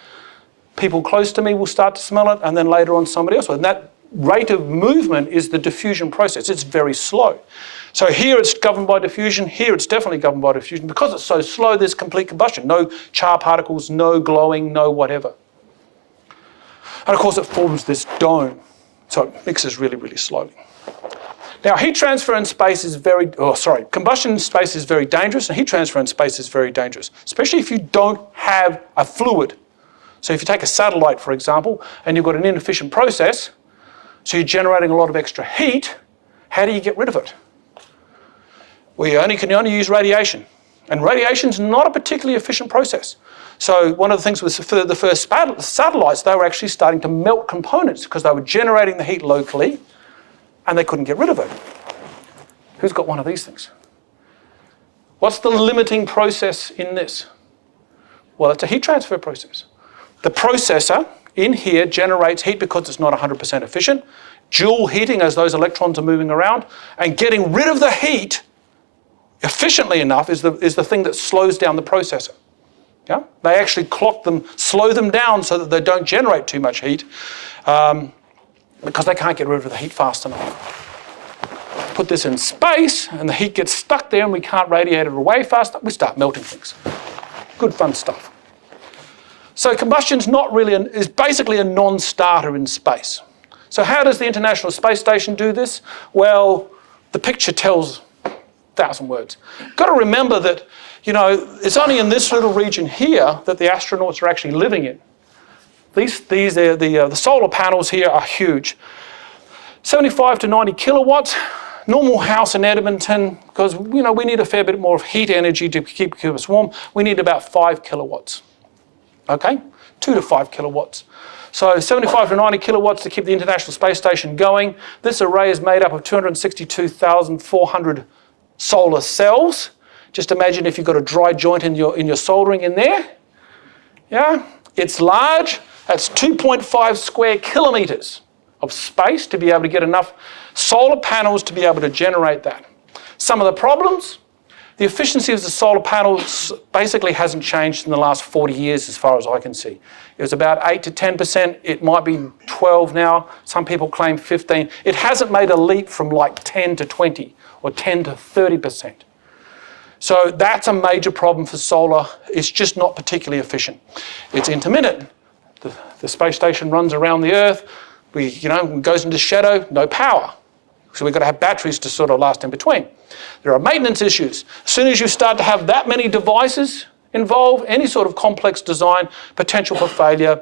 people close to me will start to smell it, and then later on somebody else will. And that rate of movement is the diffusion process. It's very slow. So here it's governed by diffusion, here it's definitely governed by diffusion. Because it's so slow, there's complete combustion. No char particles, no glowing, no whatever. And of course it forms this dome. So it mixes really, really slowly. Now heat transfer in space is combustion in space is very dangerous, and heat transfer in space is very dangerous, especially if you don't have a fluid. So if you take a satellite, for example, and you've got an inefficient process, so you're generating a lot of extra heat, how do you get rid of it? Well, you can only use radiation. And radiation's not a particularly efficient process. So one of the things with the first satellites, they were actually starting to melt components because they were generating the heat locally and they couldn't get rid of it. Who's got one of these things? What's the limiting process in this? Well, it's a heat transfer process. The processor in here generates heat because it's not 100% efficient. Joule heating as those electrons are moving around, and getting rid of the heat efficiently enough is the thing that slows down the processor. Yeah? They actually clock them, slow them down so that they don't generate too much heat because they can't get rid of the heat fast enough. Put this in space and the heat gets stuck there and we can't radiate it away fast enough, we start melting things. Good fun stuff. So combustion's is basically a non-starter in space. So how does the International Space Station do this? Well, the picture tells 1,000 words. Got to remember that, it's only in this little region here that the astronauts are actually living in. The solar panels here are huge. 75 to 90 kilowatts. Normal house in Edmonton, because we need a fair bit more of heat energy to keep us warm, we need about 5 kilowatts. Okay, 2 to 5 kilowatts. So 75 to 90 kilowatts to keep the International Space Station going. This array is made up of 262,400 solar cells. Just imagine if you've got a dry joint in your soldering in there. Yeah, it's large. That's 2.5 square kilometres of space to be able to get enough solar panels to be able to generate that. Some of the problems, the efficiency of the solar panels basically hasn't changed in the last 40 years as far as I can see. It was about 8 to 10%. It might be 12 now. Some people claim 15. It hasn't made a leap from like 10 to 20 or 10 to 30%. So that's a major problem for solar. It's just not particularly efficient. It's intermittent. The space station runs around the Earth. It goes into shadow, no power. So we've got to have batteries to sort of last in between. There are maintenance issues. As soon as you start to have that many devices involved, any sort of complex design, potential for failure,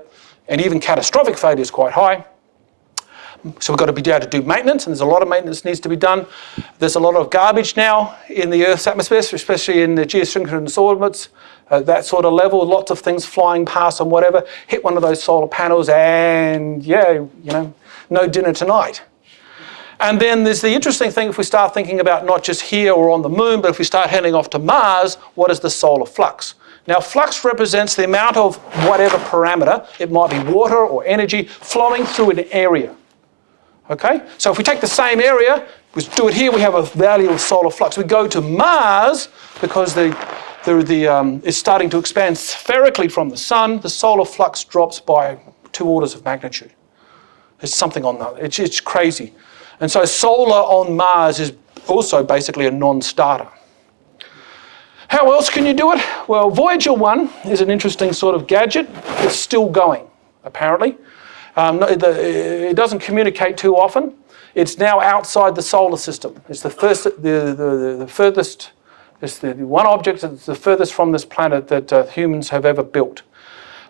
and even catastrophic failure is quite high. So we've got to be able to do maintenance, and there's a lot of maintenance needs to be done. There's a lot of garbage now in the Earth's atmosphere, especially in the geosynchronous orbits, that sort of level, lots of things flying past and whatever, hit one of those solar panels and no dinner tonight. And then there's the interesting thing, if we start thinking about not just here or on the moon, but if we start heading off to Mars, what is the solar flux? Now, flux represents the amount of whatever parameter, it might be water or energy, flowing through an area. Okay? So if we take the same area, we do it here, we have a value of solar flux. We go to Mars because it's starting to expand spherically from the sun. The solar flux drops by 2 orders of magnitude. There's something on that. It's crazy. And so solar on Mars is also basically a non-starter. How else can you do it? Well, Voyager 1 is an interesting sort of gadget. It's still going, apparently. It doesn't communicate too often. It's now outside the solar system. It's the furthest, it's the one object that's the furthest from this planet that humans have ever built.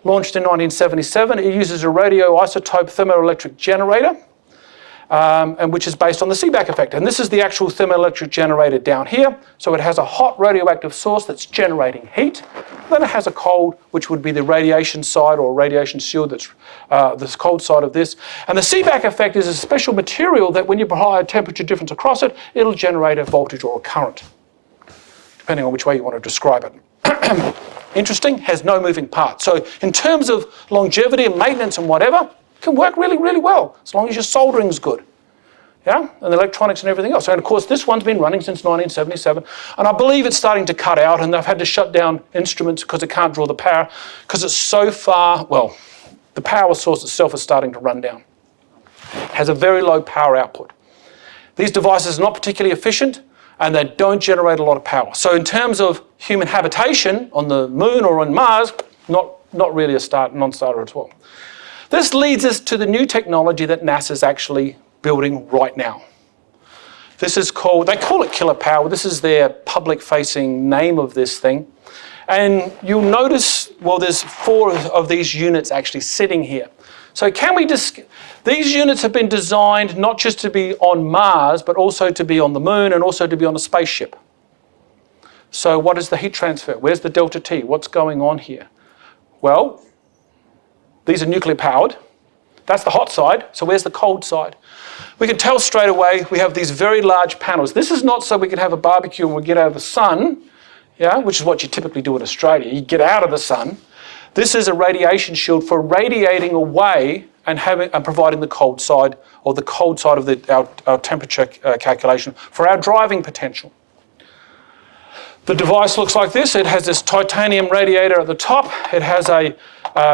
Launched in 1977, it uses a radioisotope thermoelectric generator, and which is based on the Seebeck effect. And this is the actual thermoelectric generator down here. So it has a hot radioactive source that's generating heat. Then it has a cold, which would be the radiation side or radiation shield that's this cold side of this. And the Seebeck effect is a special material that when you apply a temperature difference across it, it'll generate a voltage or a current. depending on which way you want to describe it. Interesting, has no moving parts. So in terms of longevity and maintenance and whatever, it can work really, really well, as long as your soldering's good. Yeah, and the electronics and everything else. And of course, this one's been running since 1977, and I believe it's starting to cut out, and they've had to shut down instruments because it can't draw the power, because it's so far, well, the power source itself is starting to run down. It has a very low power output. These devices are not particularly efficient, and they don't generate a lot of power. So in terms of human habitation on the moon or on Mars, not really a non-starter at all. This leads us to the new technology that NASA's actually building right now. This is called, they call it killer power. This is their public-facing name of this thing. And you'll notice, well, there's 4 of these units actually sitting here. So these units have been designed not just to be on Mars, but also to be on the moon and also to be on a spaceship. So what is the heat transfer? Where's the delta T? What's going on here? Well, these are nuclear powered. That's the hot side. So where's the cold side? We can tell straight away we have these very large panels. This is not so we can have a barbecue and we get out of the sun, yeah, which is what you typically do in Australia. You get out of the sun. This is a radiation shield for radiating away and providing the cold side, or the cold side of our temperature calculation for our driving potential. The device looks like this. It has this titanium radiator at the top. It has a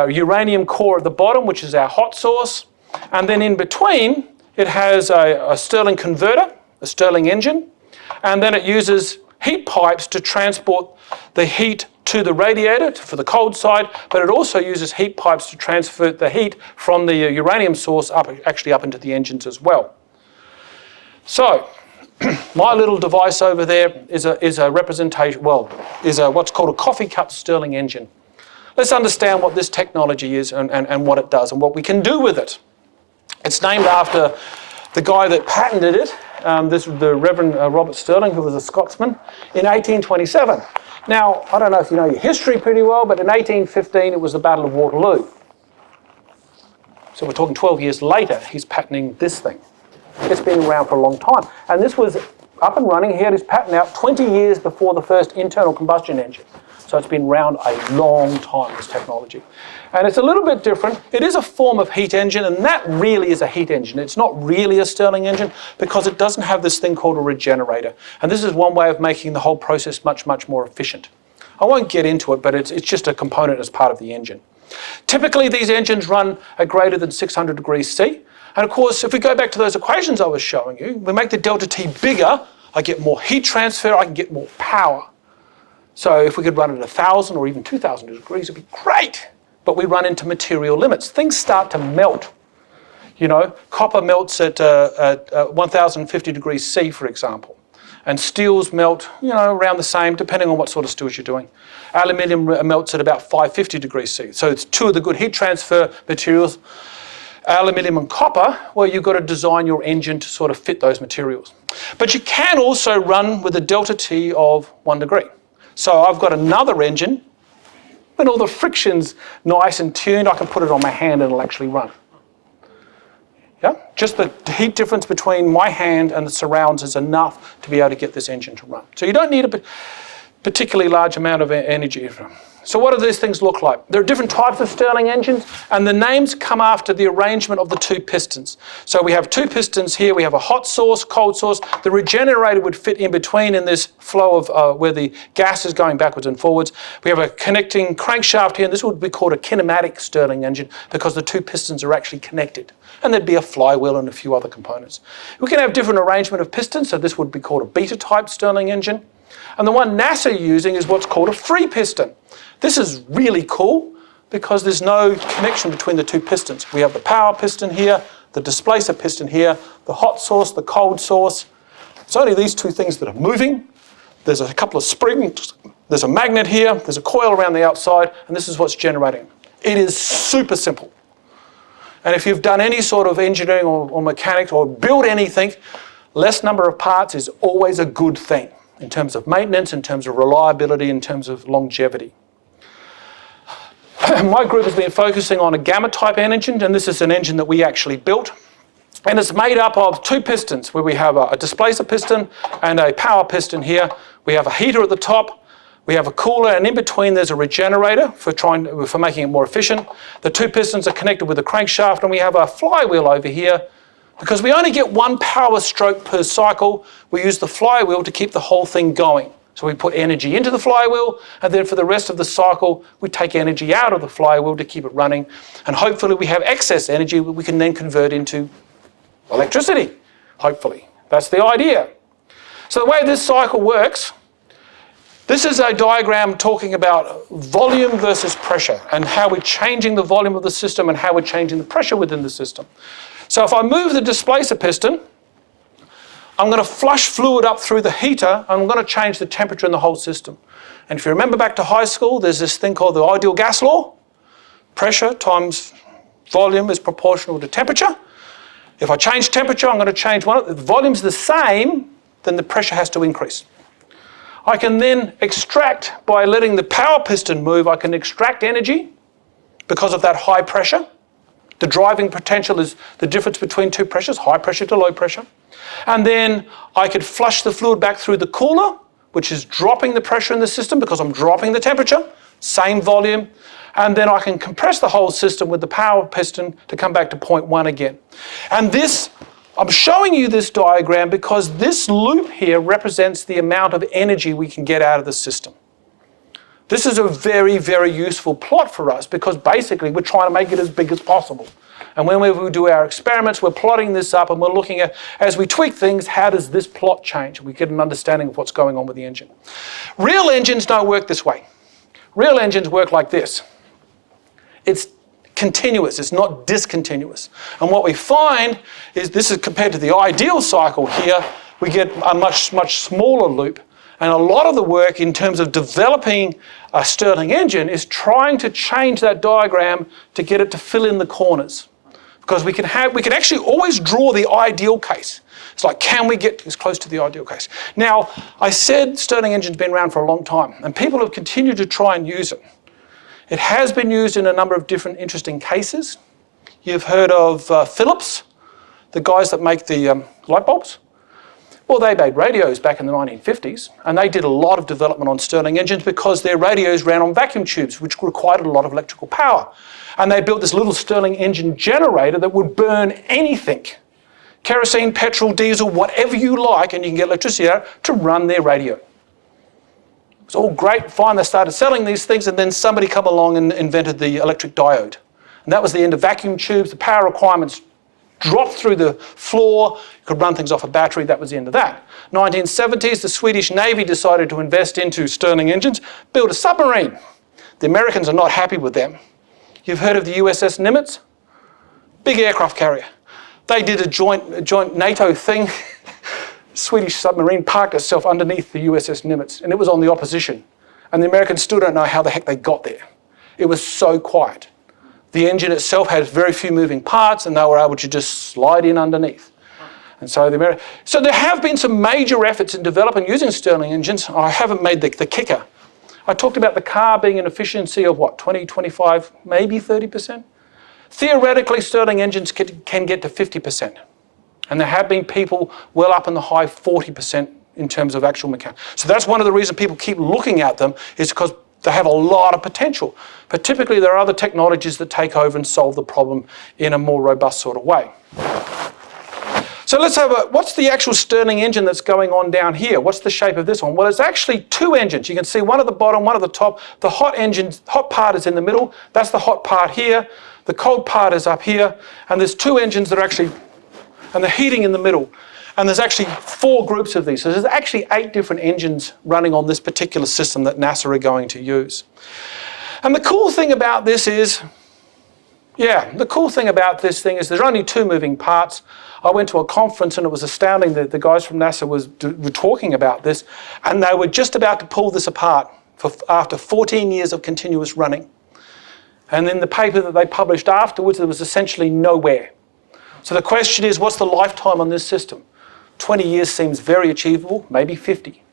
uranium core at the bottom, which is our hot source. And then in between, it has a Stirling converter, a Stirling engine. And then it uses heat pipes to transport the heat to the radiator for the cold side, but it also uses heat pipes to transfer the heat from the uranium source up into the engines as well. So my little device over there is a representation, is what's called a coffee cup Stirling engine. Let's understand what this technology is and what it does and what we can do with it. It's named after the guy that patented it, the Reverend Robert Stirling, who was a Scotsman, in 1827. Now, I don't know if you know your history pretty well, but in 1815 it was the Battle of Waterloo. So we're talking 12 years later, he's patenting this thing. It's been around for a long time. And this was up and running. He had his patent out 20 years before the first internal combustion engine. So it's been around a long time, this technology. And it's a little bit different. It is a form of heat engine, and that really is a heat engine. It's not really a Stirling engine because it doesn't have this thing called a regenerator. And this is one way of making the whole process much, much more efficient. I won't get into it, but it's just a component as part of the engine. Typically, these engines run at greater than 600 degrees C. And of course, if we go back to those equations I was showing you, we make the delta T bigger, I get more heat transfer, I can get more power. So if we could run at 1,000 or even 2,000 degrees, it'd be great. But we run into material limits. Things start to melt. You know, copper melts at 1,050 degrees C, for example. And steels melt, around the same, depending on what sort of steels you're doing. Aluminium melts at about 550 degrees C. So it's 2 of the good heat transfer materials. Aluminium and copper, well, you've got to design your engine to sort of fit those materials. But you can also run with a delta T of 1 degree. So I've got another engine. When all the friction's nice and tuned, I can put it on my hand and it'll actually run. Yeah? Just the heat difference between my hand and the surrounds is enough to be able to get this engine to run. So you don't need a particularly large amount of energy. So what do these things look like? There are different types of Stirling engines, and the names come after the arrangement of the 2 pistons. So we have 2 pistons here. We have a hot source, cold source. The regenerator would fit in between in this flow of where the gas is going backwards and forwards. We have a connecting crankshaft here, and this would be called a kinematic Stirling engine because the 2 pistons are actually connected. And there'd be a flywheel and a few other components. We can have different arrangement of pistons, so this would be called a beta type Stirling engine. And the one NASA are using is what's called a free piston. This is really cool because there's no connection between the 2 pistons. We have the power piston here, the displacer piston here, the hot source, the cold source. It's only these 2 things that are moving. There's a couple of springs, there's a magnet here, there's a coil around the outside, and this is what's generating. It is super simple. And if you've done any sort of engineering or mechanics or build anything, less number of parts is always a good thing in terms of maintenance, in terms of reliability, in terms of longevity. My group has been focusing on a gamma type engine, and this is an engine that we actually built. And it's made up of 2 pistons, where we have a displacer piston and a power piston here, We have a heater at the top, we have a cooler, and in between there's a regenerator for making it more efficient. The two pistons are connected with a crankshaft, and we have a flywheel over here. Because we only get one power stroke per cycle, we use the flywheel to keep the whole thing going. So we put energy into the flywheel, and then for the rest of the cycle, we take energy out of the flywheel to keep it running. And hopefully we have excess energy that we can then convert into electricity, hopefully. That's the idea. So the way this cycle works, this is a diagram talking about volume versus pressure and how we're changing the volume of the system and how we're changing the pressure within the system. So if I move the displacer piston, I'm going to flush fluid up through the heater, and I'm going to change the temperature in the whole system. And if you remember back to high school, there's this thing called the ideal gas law. Pressure times volume is proportional to temperature. If I change temperature, I'm going to change one. If the volume's the same, then the pressure has to increase. I can then extract, by letting the power piston move, I can extract energy because of that high pressure. The driving potential is the difference between two pressures, high pressure to low pressure. And then I could flush the fluid back through the cooler, which is dropping the pressure in the system because I'm dropping the temperature, same volume. And then I can compress the whole system with the power piston to come back to 0.1 again. And this, I'm showing you this diagram because this loop here represents the amount of energy we can get out of the system. This is a very, very useful plot for us because basically we're trying to make it as big as possible. And when we do our experiments, we're plotting this up and we're looking at, as we tweak things, how does this plot change? We get an understanding of what's going on with the engine. Real engines don't work this way. Real engines work like this. It's continuous, it's not discontinuous. And what we find is, this is compared to the ideal cycle here, we get a much, much smaller loop. And a lot of the work in terms of developing a Stirling engine is trying to change that diagram to get it to fill in the corners. Because we can actually always draw the ideal case. It's like, can we get as close to the ideal case? Now, I said Stirling engine's been around for a long time, and people have continued to try and use it. It has been used in a number of different interesting cases. You've heard of Philips, the guys that make the light bulbs. Well, they made radios back in the 1950s, and they did a lot of development on Stirling engines because their radios ran on vacuum tubes, which required a lot of electrical power. And they built this little Stirling engine generator that would burn anything, kerosene, petrol, diesel, whatever you like, and you can get electricity out to run their radio. It was all great, fine, they started selling these things, and then somebody come along and invented the electric diode. And that was the end of vacuum tubes. The power requirements dropped through the floor, you could run things off a battery, that was the end of that. 1970s, the Swedish Navy decided to invest into Stirling engines, build a submarine. The Americans are not happy with them. You've heard of the USS Nimitz? Big aircraft carrier. They did a joint NATO thing. Swedish submarine parked itself underneath the USS Nimitz, and it was on the opposition. And the Americans still don't know how the heck they got there. It was so quiet. The engine itself had very few moving parts, and they were able to just slide in underneath. And so there have been some major efforts in developing using Stirling engines. I haven't made the kicker. I talked about the car being an efficiency of what, 20, 25, maybe 30%? Theoretically, Stirling engines can get to 50%. And there have been people well up in the high 40% in terms of actual mechanics. So that's one of the reasons people keep looking at them, is because they have a lot of potential. But typically there are other technologies that take over and solve the problem in a more robust sort of way. So let's have what's the actual Stirling engine that's going on down here? What's the shape of this one? Well, it's actually two engines. You can see one at the bottom, one at the top. The hot part is in the middle. That's the hot part here. The cold part is up here. And there's two engines that are actually, and the heating in the middle. And there's actually 4 groups of these. So there's actually 8 different engines running on this particular system that NASA are going to use. And the cool thing about this is, there's only 2 moving parts. I went to a conference and it was astounding that the guys from NASA were talking about this, and they were just about to pull this apart after 14 years of continuous running. And in the paper that they published afterwards, there was essentially nowhere. So the question is, what's the lifetime on this system? 20 years seems very achievable, maybe 50.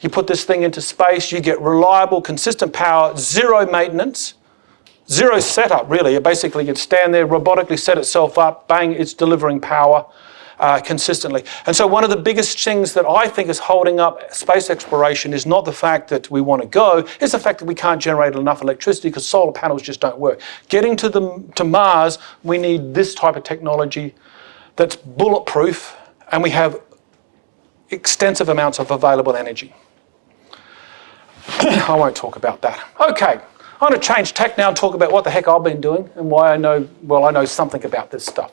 You put this thing into space, you get reliable, consistent power, 0 maintenance, 0 setup really. It basically can stand there, robotically set itself up, bang, it's delivering power. consistently. And so one of the biggest things that I think is holding up space exploration is not the fact that we want to go, it's the fact that we can't generate enough electricity because solar panels just don't work. Getting to Mars, we need this type of technology that's bulletproof, and we have extensive amounts of available energy. I won't talk about that. Okay, I'm going to change tack now and talk about what the heck I've been doing and why I know something about this stuff.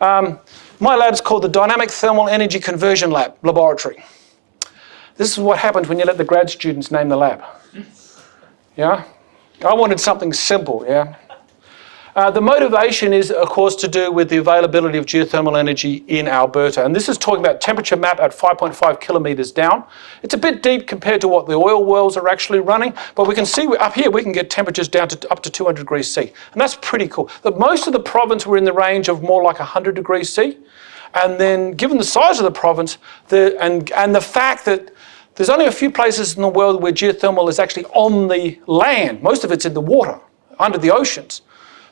My lab's called the Dynamic Thermal Energy Conversion Laboratory. This is what happens when you let the grad students name the lab. Yeah? I wanted something simple, yeah? The motivation is, of course, to do with the availability of geothermal energy in Alberta. And this is talking about temperature map at 5.5 kilometres down. It's a bit deep compared to what the oil wells are actually running, but we can see up here we can get temperatures down to up to 200 degrees C. And that's pretty cool. Most of the province were in the range of more like 100 degrees C. And then given the size of the province and the fact that there's only a few places in the world where geothermal is actually on the land, most of it's in the water, under the oceans.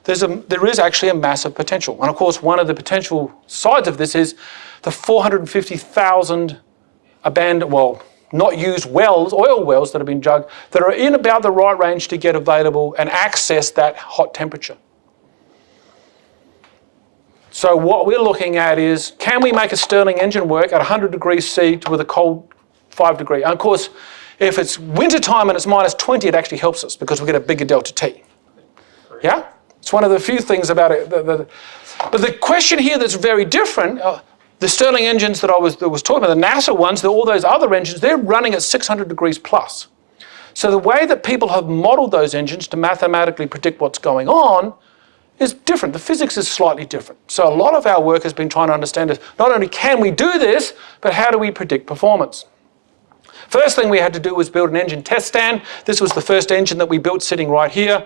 There is actually a massive potential. And of course, one of the potential sides of this is the 450,000 abandoned, well, not used wells, oil wells that have been dug, that are in about the right range to get available and access that hot temperature. So what we're looking at is, can we make a Stirling engine work at 100 degrees C with a cold 5 degree? And of course, if it's winter time and it's minus 20, it actually helps us because we get a bigger delta T. Yeah? It's one of the few things about it. But the question here that's very different, the Stirling engines that I was talking about, the NASA ones, all those other engines, they're running at 600 degrees plus. So the way that people have modeled those engines to mathematically predict what's going on is different. The physics is slightly different. So a lot of our work has been trying to understand is not only can we do this, but how do we predict performance? First thing we had to do was build an engine test stand. This was the first engine that we built sitting right here.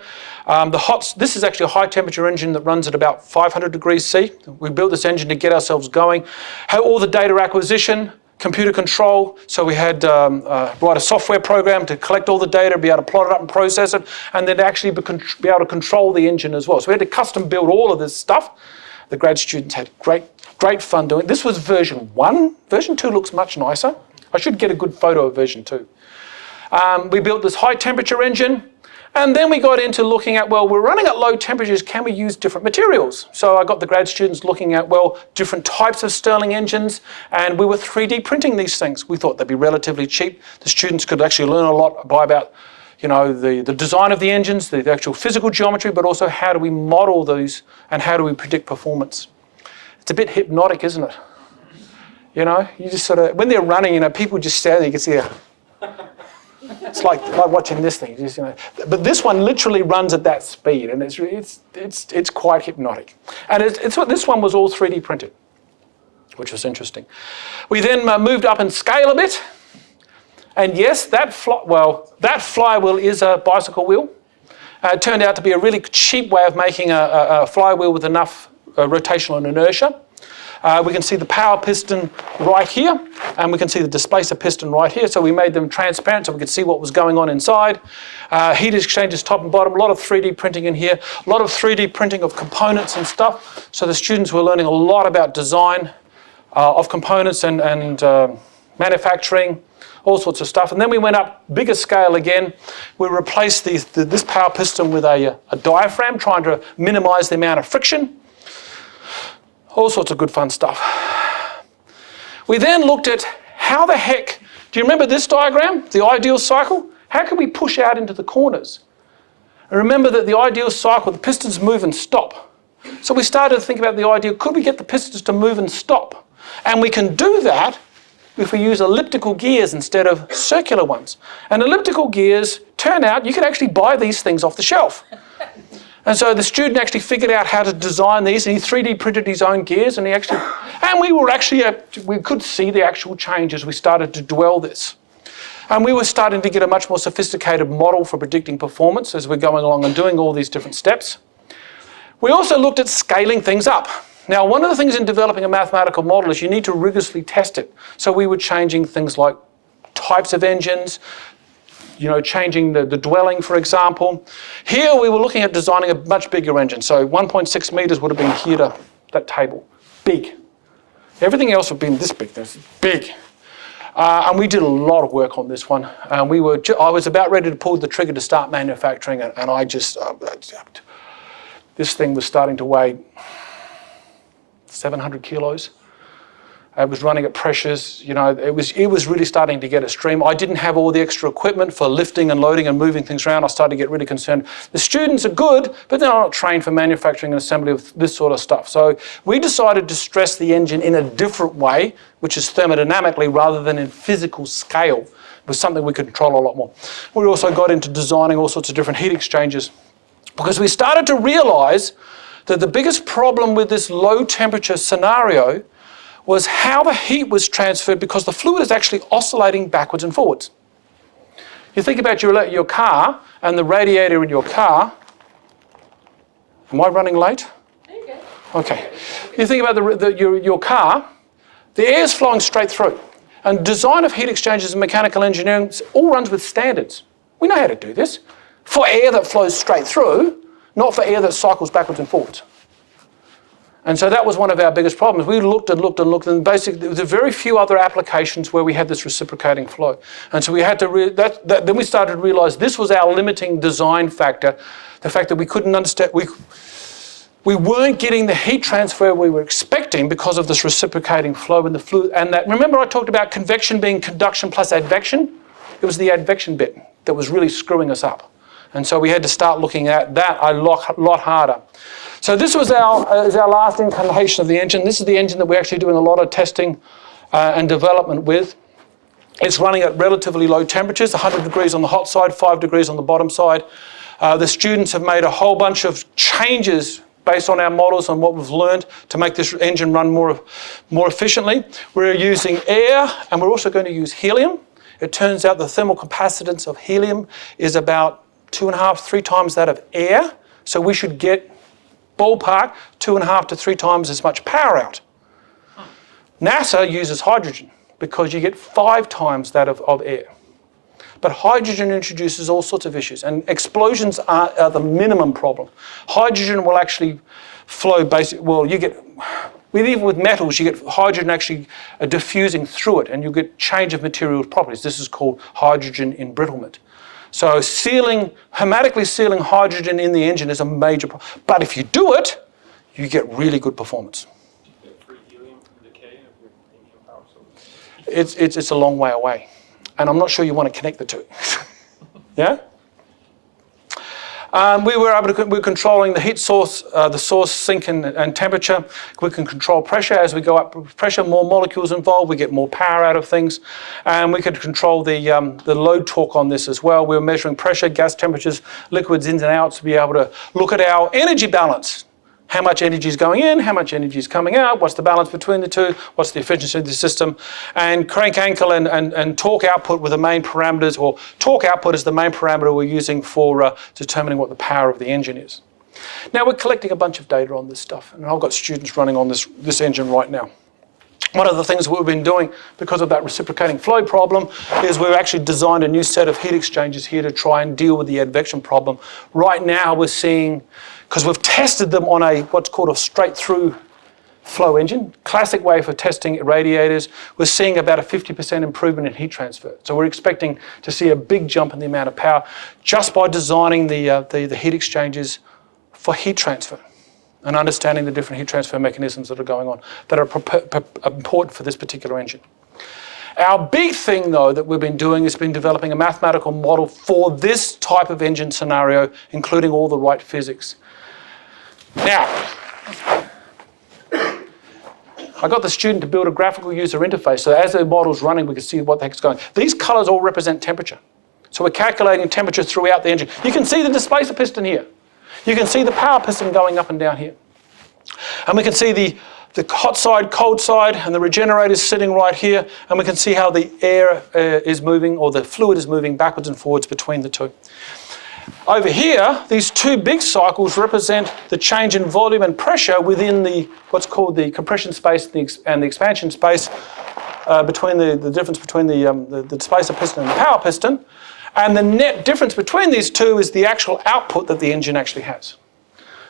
This is actually a high temperature engine that runs at about 500 degrees C. We built this engine to get ourselves going. Had all the data acquisition, computer control. So we had write a software program to collect all the data, be able to plot it up and process it, and then actually be able to control the engine as well. So we had to custom build all of this stuff. The grad students had great fun doing it. This was version 1. Version 2 looks much nicer. I should get a good photo of version 2. We built this high temperature engine, and then we got into looking at, well, we're running at low temperatures, can we use different materials? So I got the grad students looking at, well, different types of Stirling engines, and we were 3D printing these things. We thought they'd be relatively cheap. The students could actually learn a lot about, the design of the engines, the actual physical geometry, but also how do we model these and how do we predict performance. It's a bit hypnotic, isn't it? You just sort of, when they're running, people just stand there, you can see it's like watching this thing. But this one literally runs at that speed, and it's quite hypnotic. And this one was all 3D printed, which was interesting. We then moved up in scale a bit, and yes, that flywheel is a bicycle wheel. It turned out to be a really cheap way of making a flywheel with enough rotational inertia. We can see the power piston right here, and we can see the displacer piston right here. So we made them transparent so we could see what was going on inside. Heat exchangers top and bottom, a lot of 3D printing in here, a lot of 3D printing of components and stuff. So the students were learning a lot about design of components and manufacturing, all sorts of stuff. And then we went up bigger scale again. We replaced this power piston with a diaphragm, trying to minimize the amount of friction. All sorts of good fun stuff. We then looked at how the heck, do you remember this diagram, the ideal cycle? How can we push out into the corners? And remember that the ideal cycle, the pistons move and stop. So we started to think about the idea, could we get the pistons to move and stop? And we can do that if we use elliptical gears instead of circular ones. And elliptical gears, turn out, you can actually buy these things off the shelf. And so the student actually figured out how to design these, and he 3D printed his own gears, and we could see the actual change as we started to dwell this. And we were starting to get a much more sophisticated model for predicting performance as we're going along and doing all these different steps. We also looked at scaling things up. Now, one of the things in developing a mathematical model is you need to rigorously test it. So we were changing things like types of engines, changing the dwelling, for example. Here we were looking at designing a much bigger engine. So 1.6 meters would have been here to that table. Big. Everything else would have been this big. This is big. And we did a lot of work on this one. I was about ready to pull the trigger to start manufacturing it, and I just, this thing was starting to weigh 700 kilos. It was running at pressures, you know, it was really starting to get extreme. I didn't have all the extra equipment for lifting and loading and moving things around. I started to get really concerned. The students are good, but they're not trained for manufacturing and assembly of this sort of stuff. So we decided to stress the engine in a different way, which is thermodynamically rather than in physical scale. It was something we could control a lot more. We also got into designing all sorts of different heat exchangers because we started to realize that the biggest problem with this low temperature scenario was how the heat was transferred because the fluid is actually oscillating backwards and forwards. You think about your car and the radiator in your car. Am I running late? There you go. Okay. You think about your car, the air is flowing straight through. And design of heat exchangers and mechanical engineering all runs with standards. We know how to do this. For air that flows straight through, not for air that cycles backwards and forwards. And so that was one of our biggest problems. We looked and looked and looked, and basically there was very few other applications where we had this reciprocating flow. And so we had to, then we started to realize this was our limiting design factor, the fact that we couldn't understand, we weren't getting the heat transfer we were expecting because of this reciprocating flow in the fluid. And that, remember I talked about convection being conduction plus advection? It was the advection bit that was really screwing us up. And so we had to start looking at that a lot harder. So this was our last incarnation of the engine. This is the engine that we're actually doing a lot of testing and development with. It's running at relatively low temperatures, 100 degrees on the hot side, 5 degrees on the bottom side. The students have made a whole bunch of changes based on our models and what we've learned to make this engine run more efficiently. We're using air, and we're also going to use helium. It turns out the thermal capacitance of helium is about 2.5, 3 times that of air. So we should get, ballpark, 2.5 to 3 times as much power out. NASA uses hydrogen because you get 5 times that of air. But hydrogen introduces all sorts of issues, and explosions are the minimum problem. Hydrogen will actually flow even with metals, you get hydrogen actually diffusing through it, and you get change of materials properties. This is called hydrogen embrittlement. So hermetically sealing hydrogen in the engine is a major problem. But if you do it, you get really good performance. You get free helium from decay of your helium power source. It's a long way away. And I'm not sure you want to connect the two. Yeah? We're controlling the heat source, the source sink and temperature. We can control pressure. As we go up pressure, more molecules involved, we get more power out of things. And we could control the load torque on this as well. We're measuring pressure, gas temperatures, liquids ins and outs to be able to look at our energy balance. How much energy is going in, how much energy is coming out, what's the balance between the two, what's the efficiency of the system. And crank angle and torque output were the main parameters, or torque output is the main parameter we're using for determining what the power of the engine is. Now we're collecting a bunch of data on this stuff, and I've got students running on this engine right now. One of the things that we've been doing because of that reciprocating flow problem is we've actually designed a new set of heat exchangers here to try and deal with the advection problem. Right now we're seeing, because we've tested them on what's called a straight-through flow engine, classic way for testing radiators, we're seeing about a 50% improvement in heat transfer. So we're expecting to see a big jump in the amount of power just by designing the heat exchangers for heat transfer and understanding the different heat transfer mechanisms that are going on that are important for this particular engine. Our big thing, though, that we've been doing has been developing a mathematical model for this type of engine scenario, including all the right physics. Now, I got the student to build a graphical user interface, so as the model's running, we can see what the heck's going. These colours all represent temperature. So we're calculating temperature throughout the engine. You can see the displacer piston here. You can see the power piston going up and down here. And we can see the hot side, cold side, and the regenerators sitting right here, and we can see how the air is moving, or the fluid is moving backwards and forwards between the two. Over here, these two big cycles represent the change in volume and pressure within what's called the compression space and the expansion space, between the difference between the displacer piston and the power piston. And the net difference between these two is the actual output that the engine actually has.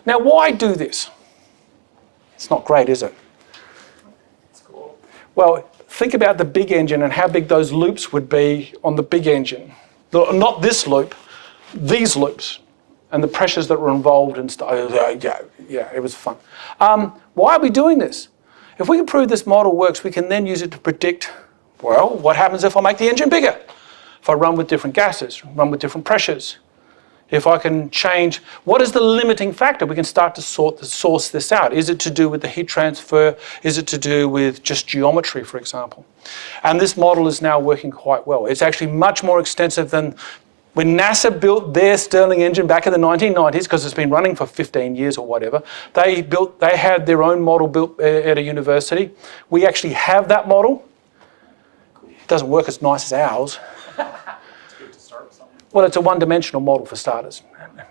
Now, why do this? It's not great, is it? It's cool. Well, think about the big engine and how big those loops would be on the big engine. Not this loop, these loops, and the pressures that were involved and stuff. Yeah, it was fun. Why are we doing this? If we can prove this model works, we can then use it to predict, well, what happens if I make the engine bigger? If I run with different gases, run with different pressures. If I can change, what is the limiting factor? We can start to source this out. Is it to do with the heat transfer? Is it to do with just geometry, for example? And this model is now working quite well. It's actually much more extensive than when NASA built their Stirling engine back in the 1990s, because it's been running for 15 years or whatever. They had their own model built at a university. We actually have that model. It doesn't work as nice as ours. Well, it's a one-dimensional model for starters.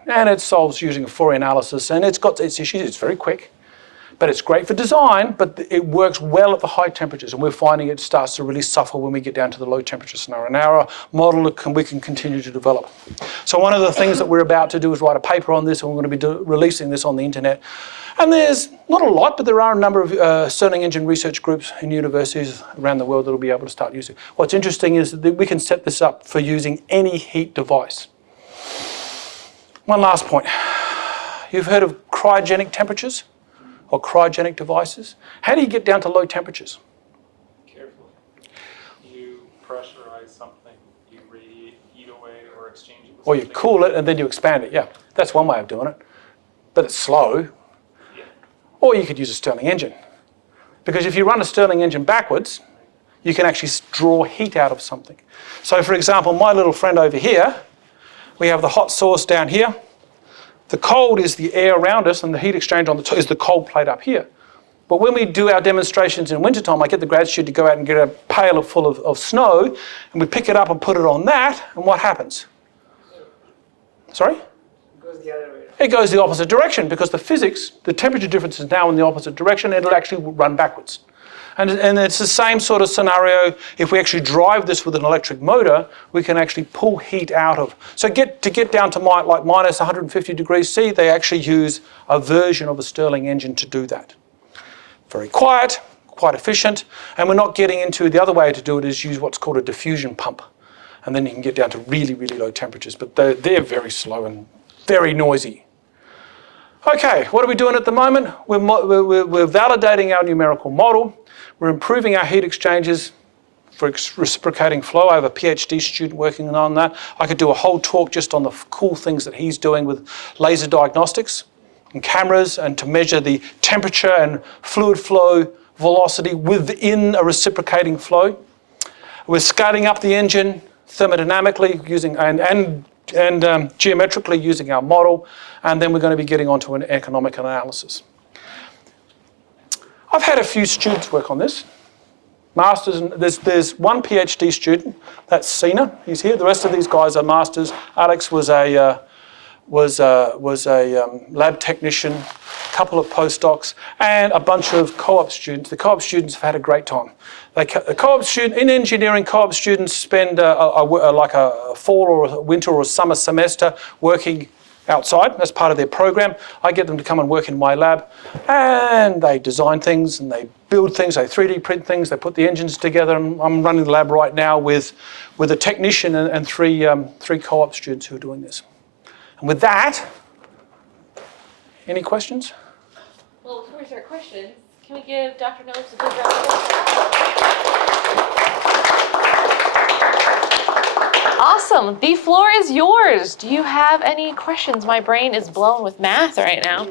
And it solves using a Fourier analysis, and it's got its issues. It's very quick, but it's great for design, but it works well at the high temperatures, and we're finding it starts to really suffer when we get down to the low temperature scenario. And our model we can continue to develop. So one of the things that we're about to do is write a paper on this, and we're going to be releasing this on the internet. And there's not a lot, but there are a number of Stirling engine research groups in universities around the world that will be able to start using it. What's interesting is that we can set this up for using any heat device. One last point. You've heard of cryogenic temperatures or cryogenic devices? How do you get down to low temperatures? Carefully. You pressurize something, you radiate heat away or exchange it with Or you something. cool it and then you expand it. Yeah, that's one way of doing it. But it's slow. Yeah. Or you could use a Stirling engine. Because if you run a Stirling engine backwards, you can actually draw heat out of something. So for example, my little friend over here, we have the hot source down here. The cold is the air around us, and the heat exchange on the top is the cold plate up here. But when we do our demonstrations in wintertime, I get the grad student to go out and get a pail full of snow, and we pick it up and put it on that, and what happens? Sorry? It goes the other way. It goes the opposite direction, because the physics, the temperature difference is now in the opposite direction, it'll actually run backwards. And it's the same sort of scenario. If we actually drive this with an electric motor, we can actually pull heat out of. So to get down to like minus 150 degrees C, they actually use a version of a Stirling engine to do that. Very quiet, quite efficient, and we're not getting into the other way to do it is use what's called a diffusion pump. And then you can get down to really, really low temperatures, but they're very slow and very noisy. Okay, what are we doing at the moment? We're validating our numerical model. We're improving our heat exchangers for reciprocating flow. I have a PhD student working on that. I could do a whole talk just on the cool things that he's doing with laser diagnostics and cameras and to measure the temperature and fluid flow velocity within a reciprocating flow. We're scaling up the engine thermodynamically using and geometrically using our model, and then we're going to be getting onto an economic analysis. I've had a few students work on this. Masters, and there's one PhD student, that's Sina, he's here. The rest of these guys are masters. Alex was a lab technician, a couple of postdocs, and a bunch of co-op students. The co-op students have had a great time. In engineering, co-op students spend like a fall or a winter or a summer semester working outside. That's part of their program. I get them to come and work in my lab, and they design things and they build things, they 3D print things, they put the engines together. And I'm running the lab right now with a technician and three co-op students who are doing this. And with that, any questions? Well, before we start questions, can we give Dr. Notes a big round of applause? Awesome. The floor is yours. Do you have any questions? My brain is blown with math right now.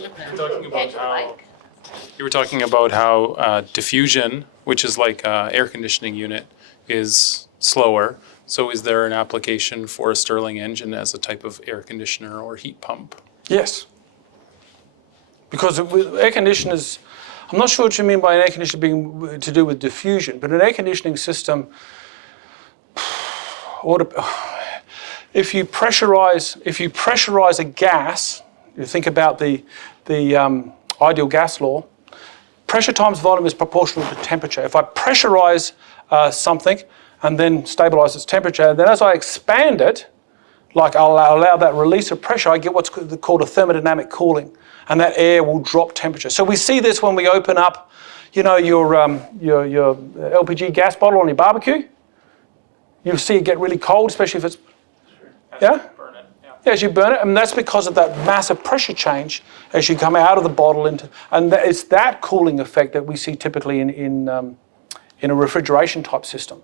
You were talking about how diffusion, which is like an air conditioning unit, is slower. So is there an application for a Stirling engine as a type of air conditioner or heat pump? Yes. Because with air conditioners, I'm not sure what you mean by an air conditioner being to do with diffusion, but an air conditioning system, if you pressurize a gas, you think about the ideal gas law, pressure times volume is proportional to temperature. If I pressurize something and then stabilize its temperature, then as I expand it, like I'll allow that release of pressure, I get what's called a thermodynamic cooling, and that air will drop temperature. So we see this when we open up, you know, your LPG gas bottle on your barbecue. You'll see it get really cold, especially if it's, yeah? Burn it, yeah. Yeah, as you burn it, and that's because of that massive pressure change as you come out of the bottle into, and it's that cooling effect that we see typically in a refrigeration type system.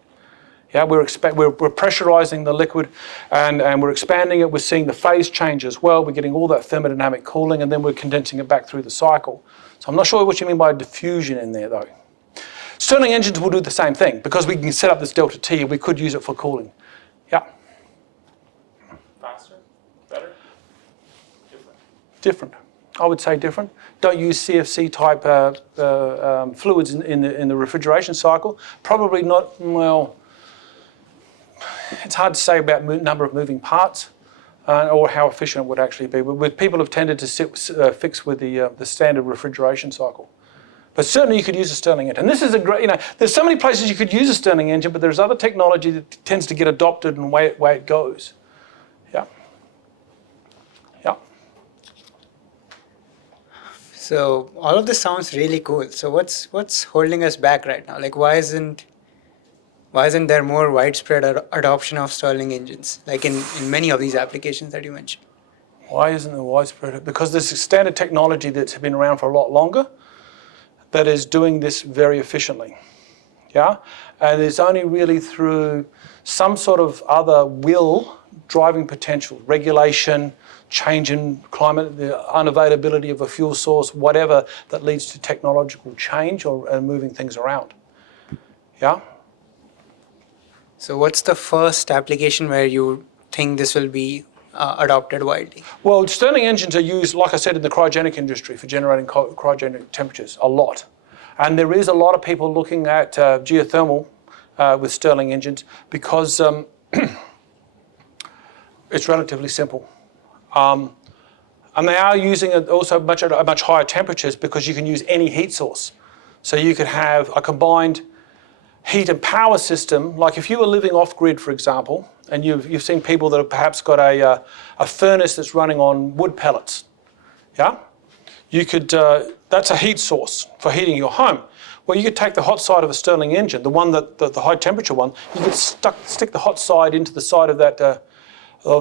Yeah, we're pressurizing the liquid and we're expanding it. We're seeing the phase change as well. We're getting all that thermodynamic cooling, and then we're condensing it back through the cycle. So I'm not sure what you mean by diffusion in there, though. Stirling engines will do the same thing because we can set up this delta T and we could use it for cooling. Yeah. Faster? Better? Different? Different. I would say different. Don't use CFC type fluids in the refrigeration cycle. Probably not, well, it's hard to say about number of moving parts or how efficient it would actually be. But people have tended to fix with the standard refrigeration cycle. But certainly you could use a Stirling engine. And this is a great, there's so many places you could use a Stirling engine, but there's other technology that tends to get adopted and way it goes. Yeah. Yeah. So all of this sounds really cool. So what's holding us back right now? Like why isn't there more widespread adoption of Stirling engines, like in many of these applications that you mentioned? Why isn't there widespread? Because there's a standard technology that's been around for a lot longer that is doing this very efficiently. Yeah? And it's only really through some sort of other driving potential, regulation, change in climate, the unavailability of a fuel source, whatever, that leads to technological change and moving things around. Yeah? So what's the first application where you think this will be adopted widely? Well, Stirling engines are used, like I said, in the cryogenic industry for generating cryogenic temperatures a lot. And there is a lot of people looking at geothermal with Stirling engines because it's relatively simple. And they are using it also at much higher temperatures because you can use any heat source. So you could have a combined heat and power system, like if you were living off grid, for example, and you've seen people that have perhaps got a furnace that's running on wood pellets, yeah? You could, that's a heat source for heating your home. Well, you could take the hot side of a Stirling engine, the one the high temperature one, you could stick the hot side into the side of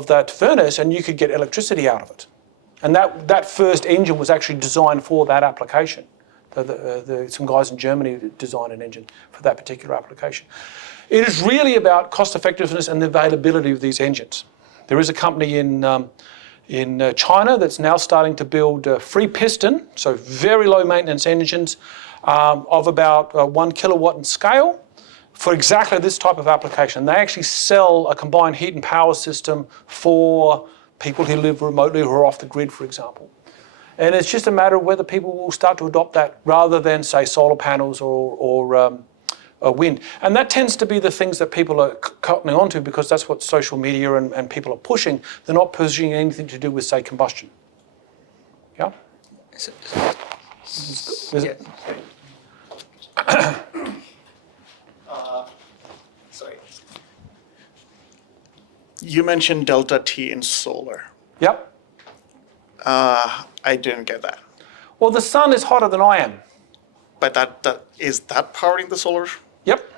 that furnace and you could get electricity out of it. And that first engine was actually designed for that application. Some guys in Germany designed an engine for that particular application. It is really about cost effectiveness and the availability of these engines. There is a company in China that's now starting to build free piston, so very low maintenance engines of about 1 kilowatt in scale for exactly this type of application. They actually sell a combined heat and power system for people who live remotely or off the grid, for example. And it's just a matter of whether people will start to adopt that rather than, say, solar panels or wind. And that tends to be the things that people are cottoning onto because that's what social media and people are pushing. They're not pushing anything to do with, say, combustion. Yeah? Sorry. You mentioned delta T in solar. Yep. I didn't get that. Well, the sun is hotter than I am. But is that powering the solar? Yep.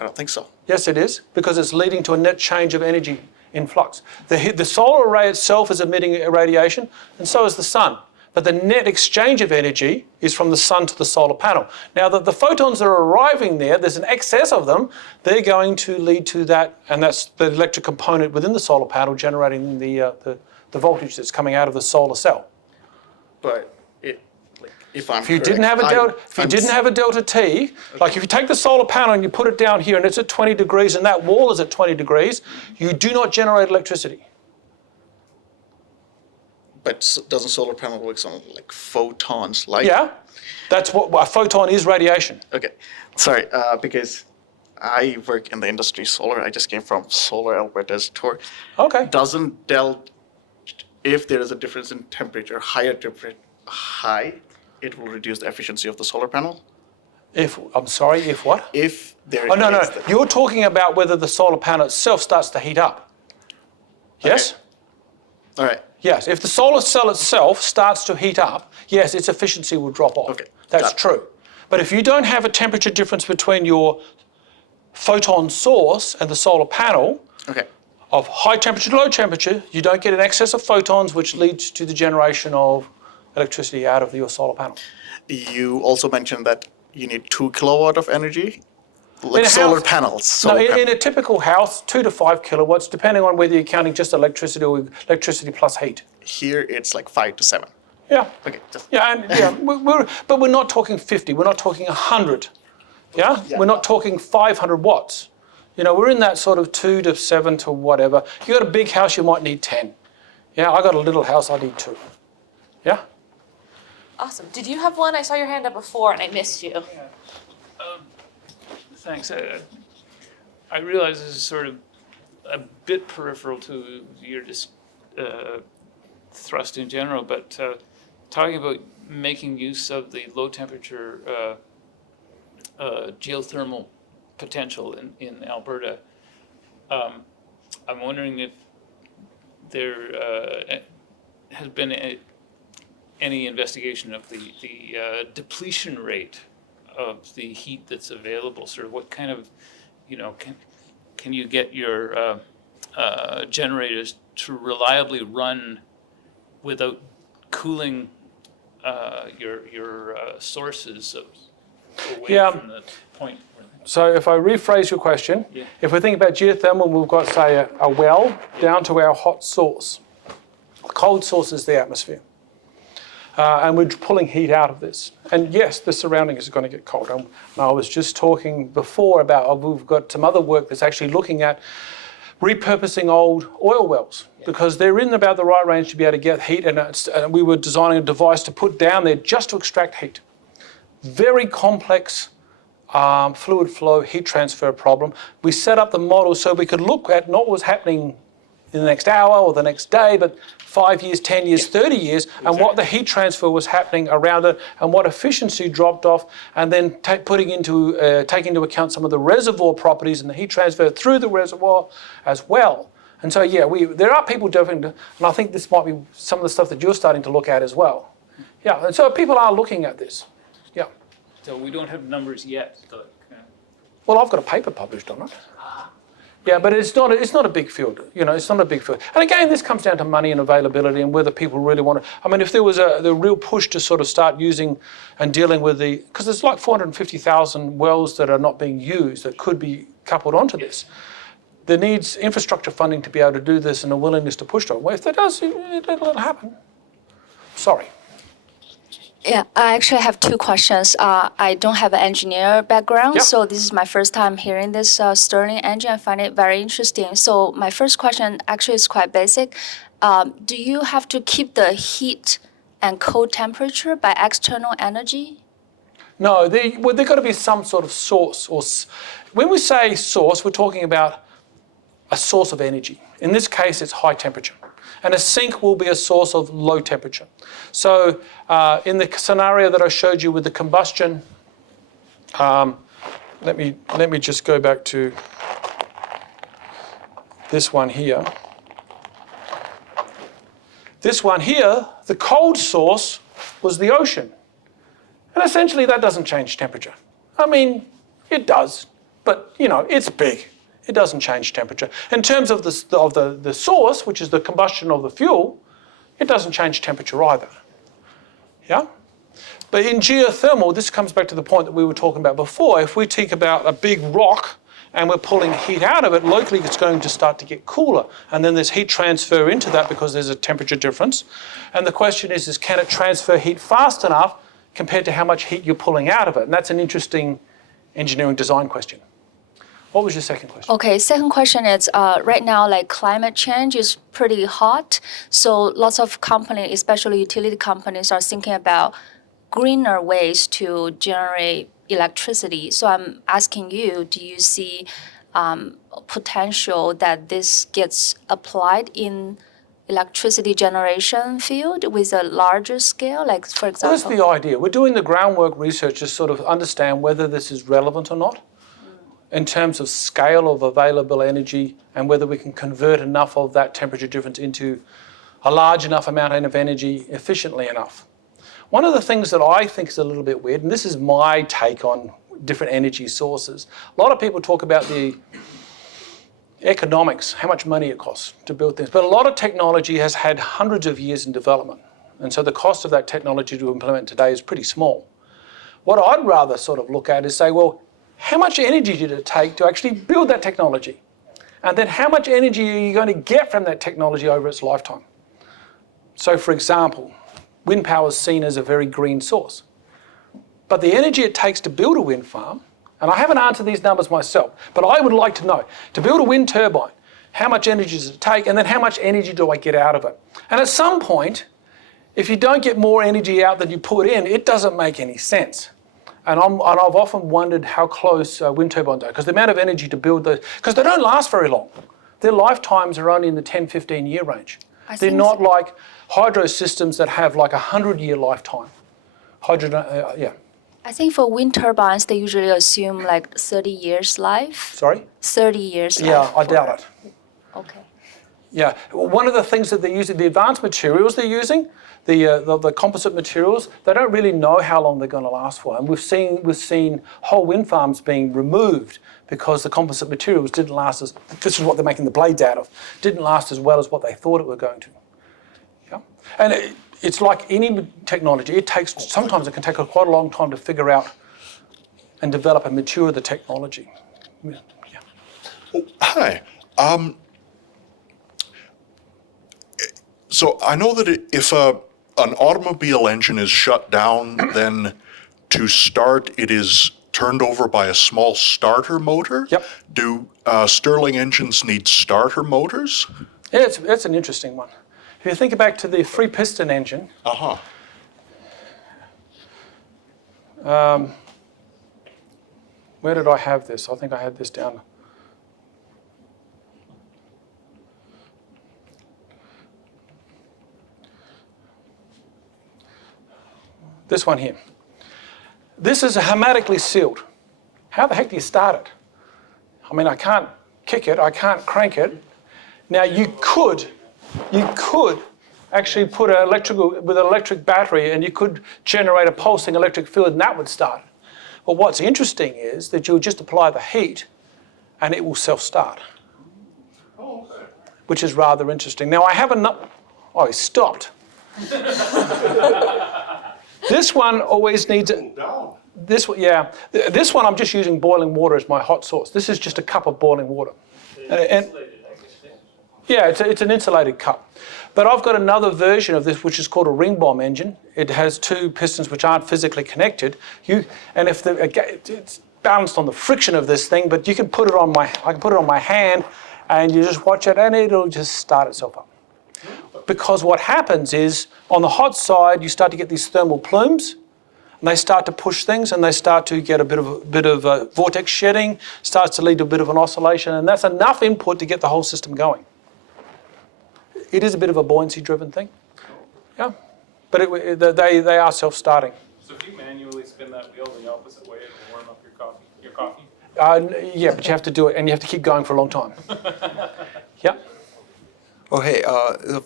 I don't think so. Yes, it is, because it's leading to a net change of energy influx. The solar array itself is emitting radiation, and so is the sun. But the net exchange of energy is from the sun to the solar panel. Now, the photons that are arriving there's an excess of them. They're going to lead to that, and that's the electric component within the solar panel generating the voltage that's coming out of the solar cell. But if you didn't have a delta T, like if you take the solar panel and you put it down here and it's at 20 degrees and that wall is at 20 degrees, you do not generate electricity. But doesn't solar panel work on like photons? Yeah, that's what a photon is, radiation. Okay, sorry, because I work in the industry solar. I just came from Solar Alberta's tour. Okay. If there is a difference in temperature, high, it will reduce the efficiency of the solar panel. If what? If there no. You're talking about whether the solar panel itself starts to heat up. Yes? Okay. All right. Yes, if the solar cell itself starts to heat up, yes, its efficiency will drop off. Okay. That's true. But if you don't have a temperature difference between your photon source and the solar panel, Okay. of high temperature to low temperature, you don't get an excess of photons, which leads to the generation of electricity out of your solar panel. You also mentioned that you need 2 kilowatt of energy, In like a solar house- panels. No, in a typical house, 2 to 5 kilowatts, depending on whether you're counting just electricity or electricity plus heat. Here it's like 5 to 7. Yeah. Okay. Just, Yeah, and but we're not talking 50. We're not talking 100. Yeah? We're not talking 500 watts. We're in that sort of 2 to 7 to whatever. You got a big house, you might need 10. Yeah, I got a little house, I need 2. Yeah? Awesome. Did you have one? I saw your hand up before and I missed you. Thanks. I realize this is sort of a bit peripheral to your thrust in general, but talking about making use of the low temperature geothermal potential in Alberta, I'm wondering if there has been any investigation of the depletion rate of the heat that's available. Sort of what kind of, can you get your generators to reliably run without cooling your sources away Yeah. from the point where So if I rephrase your question, Yeah. if we think about geothermal, we've got, say, a well down to our hot source. The cold source is the atmosphere. And we're pulling heat out of this. And yes, the surroundings are going to get cold. And I was just talking before about, we've got some other work that's actually looking at repurposing old oil wells because they're in about the right range to be able to get heat. And we were designing a device to put down there just to extract heat. Very complex fluid flow, heat transfer problem. We set up the model so we could look at not what's happening in the next hour or the next day, but 5 years, 10 years, 30 years, and what the heat transfer was happening around it and what efficiency dropped off, and then taking into account some of the reservoir properties and the heat transfer through the reservoir as well. And so, yeah, there are people doing, and I think this might be some of the stuff that you're starting to look at as well. Yeah, and so people are looking at this. Yeah. So we don't have numbers yet. Well, I've got a paper published on it. Yeah, but it's not a big field. It's not a big field. And again, this comes down to money and availability and whether people really want to. I mean, if there was the real push to sort of start using and dealing with because there's like 450,000 wells that are not being used that could be coupled onto this. There needs infrastructure funding to be able to do this and a willingness to push it. Well, if that does, it'll happen. Sorry. Yeah, I actually have 2 questions. I don't have an engineer background, Yep. so this is my first time hearing this Stirling engine. I find it very interesting. So my first question actually is quite basic. Do you have to keep the heat and cold temperature by external energy? No, there's got to be some sort of source. When we say source, we're talking about a source of energy. In this case, it's high temperature. And a sink will be a source of low temperature. So in the scenario that I showed you with the combustion, let me just go back to this one here. This one here, the cold source was the ocean. And essentially that doesn't change temperature. I mean, it does, but it's big. It doesn't change temperature. In terms of the source, which is the combustion of the fuel, it doesn't change temperature either. Yeah? But in geothermal, this comes back to the point that we were talking about before. If we think about a big rock and we're pulling heat out of it, locally it's going to start to get cooler. And then there's heat transfer into that because there's a temperature difference. And the question is can it transfer heat fast enough compared to how much heat you're pulling out of it? And that's an interesting engineering design question. What was your second question? Okay, second question is right now, like climate change is pretty hot. So lots of companies, especially utility companies, are thinking about greener ways to generate electricity. So I'm asking you, do you see potential that this gets applied in electricity generation field with a larger scale? Like, for example, Well, that's the idea. We're doing the groundwork research to sort of understand whether this is relevant or not in terms of scale of available energy and whether we can convert enough of that temperature difference into a large enough amount of energy efficiently enough. One of the things that I think is a little bit weird, and this is my take on different energy sources, a lot of people talk about the economics, how much money it costs to build things. But a lot of technology has had hundreds of years in development. And so the cost of that technology to implement today is pretty small. What I'd rather sort of look at is say, well, how much energy did it take to actually build that technology? And then how much energy are you going to get from that technology over its lifetime? So for example, wind power is seen as a very green source. But the energy it takes to build a wind farm, and I haven't answered these numbers myself, but I would like to know, to build a wind turbine, how much energy does it take, and then how much energy do I get out of it? And at some point, if you don't get more energy out than you put in, it doesn't make any sense. And I've often wondered how close wind turbines are, because the amount of energy to build those, because they don't last very long. Their lifetimes are only in the 10, 15 year range. They're not like hydro systems that have like a 100-year lifetime. Yeah. I think for wind turbines, they usually assume like 30 years life. Sorry? 30 years life. Yeah, I doubt it. Okay. Yeah, one of the things that they're using, the advanced materials they're using, the composite materials, they don't really know how long they're going to last for. And we've seen whole wind farms being removed because the composite materials didn't last as, this is what they're making the blades out of, didn't last as well as what they thought it were going to. Yeah, and it's like any technology, sometimes it can take quite a long time to figure out and develop and mature the technology. Yeah. Oh, hi. So I know that if an automobile engine is shut down, then to start it is turned over by a small starter motor. Yep. Do Stirling engines need starter motors? Yeah, that's an interesting one. If you think back to the free piston engine, Uh-huh. where did I have this? I think I had this down. This one here. This is hermetically sealed. How the heck do you start it? I mean, I can't kick it, I can't crank it. Now you could actually put an electric battery and you could generate a pulsing electric field and that would start it. But what's interesting is that you'll just apply the heat and it will self-start. Oh, okay. Which is rather interesting. Now I have oh, he stopped. This one always needs Down. this one I'm just using boiling water as my hot source. This is just a cup of boiling water. And yeah, it's an insulated cup. But I've got another version of this which is called a ring bomb engine. It has two pistons which aren't physically connected. It's balanced on the friction of this thing, but you can put it on I can put it on my hand and you just watch it and it'll just start itself up. Because what happens is, on the hot side, you start to get these thermal plumes, and they start to push things, and they start to get a bit of vortex shedding, starts to lead to a bit of an oscillation, and that's enough input to get the whole system going. It is a bit of a buoyancy-driven thing, yeah, but they are self-starting. So if you manually spin that wheel the opposite way, it'll warm up your coffee? Yeah, but you have to do it, and you have to keep going for a long time. Yeah. Oh, hey,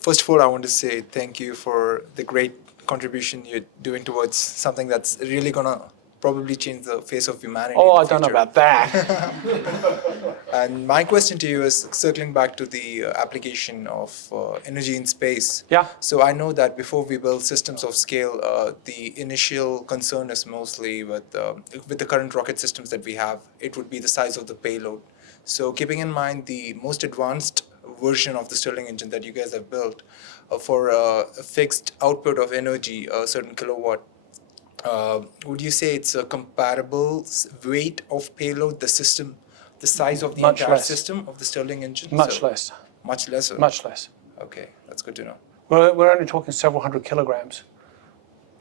first of all, I want to say thank you for the great contribution you're doing towards something that's really going to probably change the face of humanity. Oh, in I the don't know future. about that. And my question to you is circling back to the application of energy in space. Yeah. So I know that before we build systems of scale, the initial concern is mostly with the current rocket systems that we have, it would be the size of the payload. So keeping in mind the most advanced version of the Stirling engine that you guys have built for a fixed output of energy, a certain kilowatt, would you say it's a comparable weight of payload, the system, the size of the Much entire less. system of the Stirling engine? Much So, less. Much less? Much less. Okay, that's good to know. We're only talking several hundred kilograms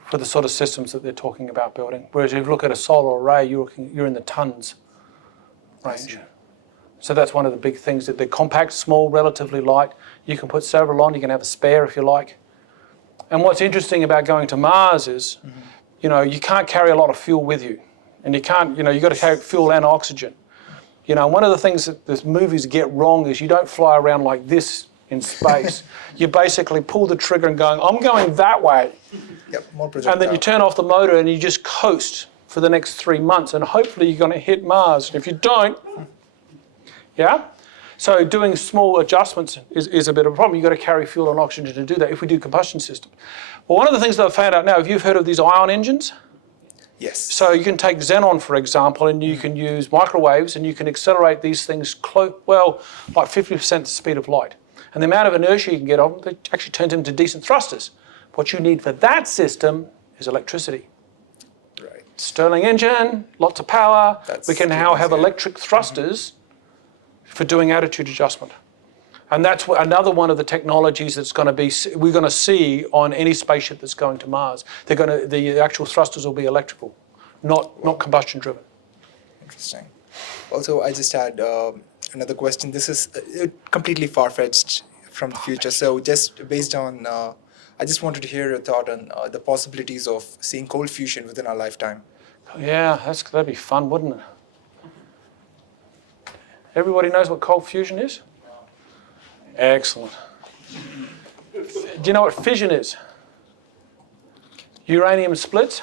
for the sort of systems that they're talking about building. Whereas if you look at a solar array, you're in the tons range. So that's one of the big things, that they're compact, small, relatively light. You can put several on, you can have a spare if you like. And what's interesting about going to Mars is, you can't carry a lot of fuel with you. And you can't, you've got to carry fuel and oxygen. One of the things that the movies get wrong is you don't fly around like this in space. You basically pull the trigger and going, I'm going that way. Yep, more projectile. And then you turn off the motor and you just coast for the next 3 months, and hopefully you're going to hit Mars. And if you don't, yeah? So doing small adjustments is a bit of a problem. You've got to carry fuel and oxygen to do that if we do combustion systems. Well, one of the things that I've found out now, have you heard of these ion engines? Yes. So you can take xenon, for example, and you can use microwaves and you can accelerate these things, like 50% the speed of light. And the amount of inertia you can get on them, it actually turns into decent thrusters. What you need for that system is electricity. Right. Stirling engine, lots of power. That's We can now have yeah. electric thrusters for doing attitude adjustment. And that's another one of the technologies that's going to be, we're going to see on any spaceship that's going to Mars. The actual thrusters will be electrical, not combustion driven. Interesting. Also, I just had another question. This is completely far-fetched from the future. So just based on, I just wanted to hear your thought on the possibilities of seeing cold fusion within our lifetime. Yeah, that'd be fun, wouldn't it? Everybody knows what cold fusion is? Excellent. Do you know what fission is? Uranium splits?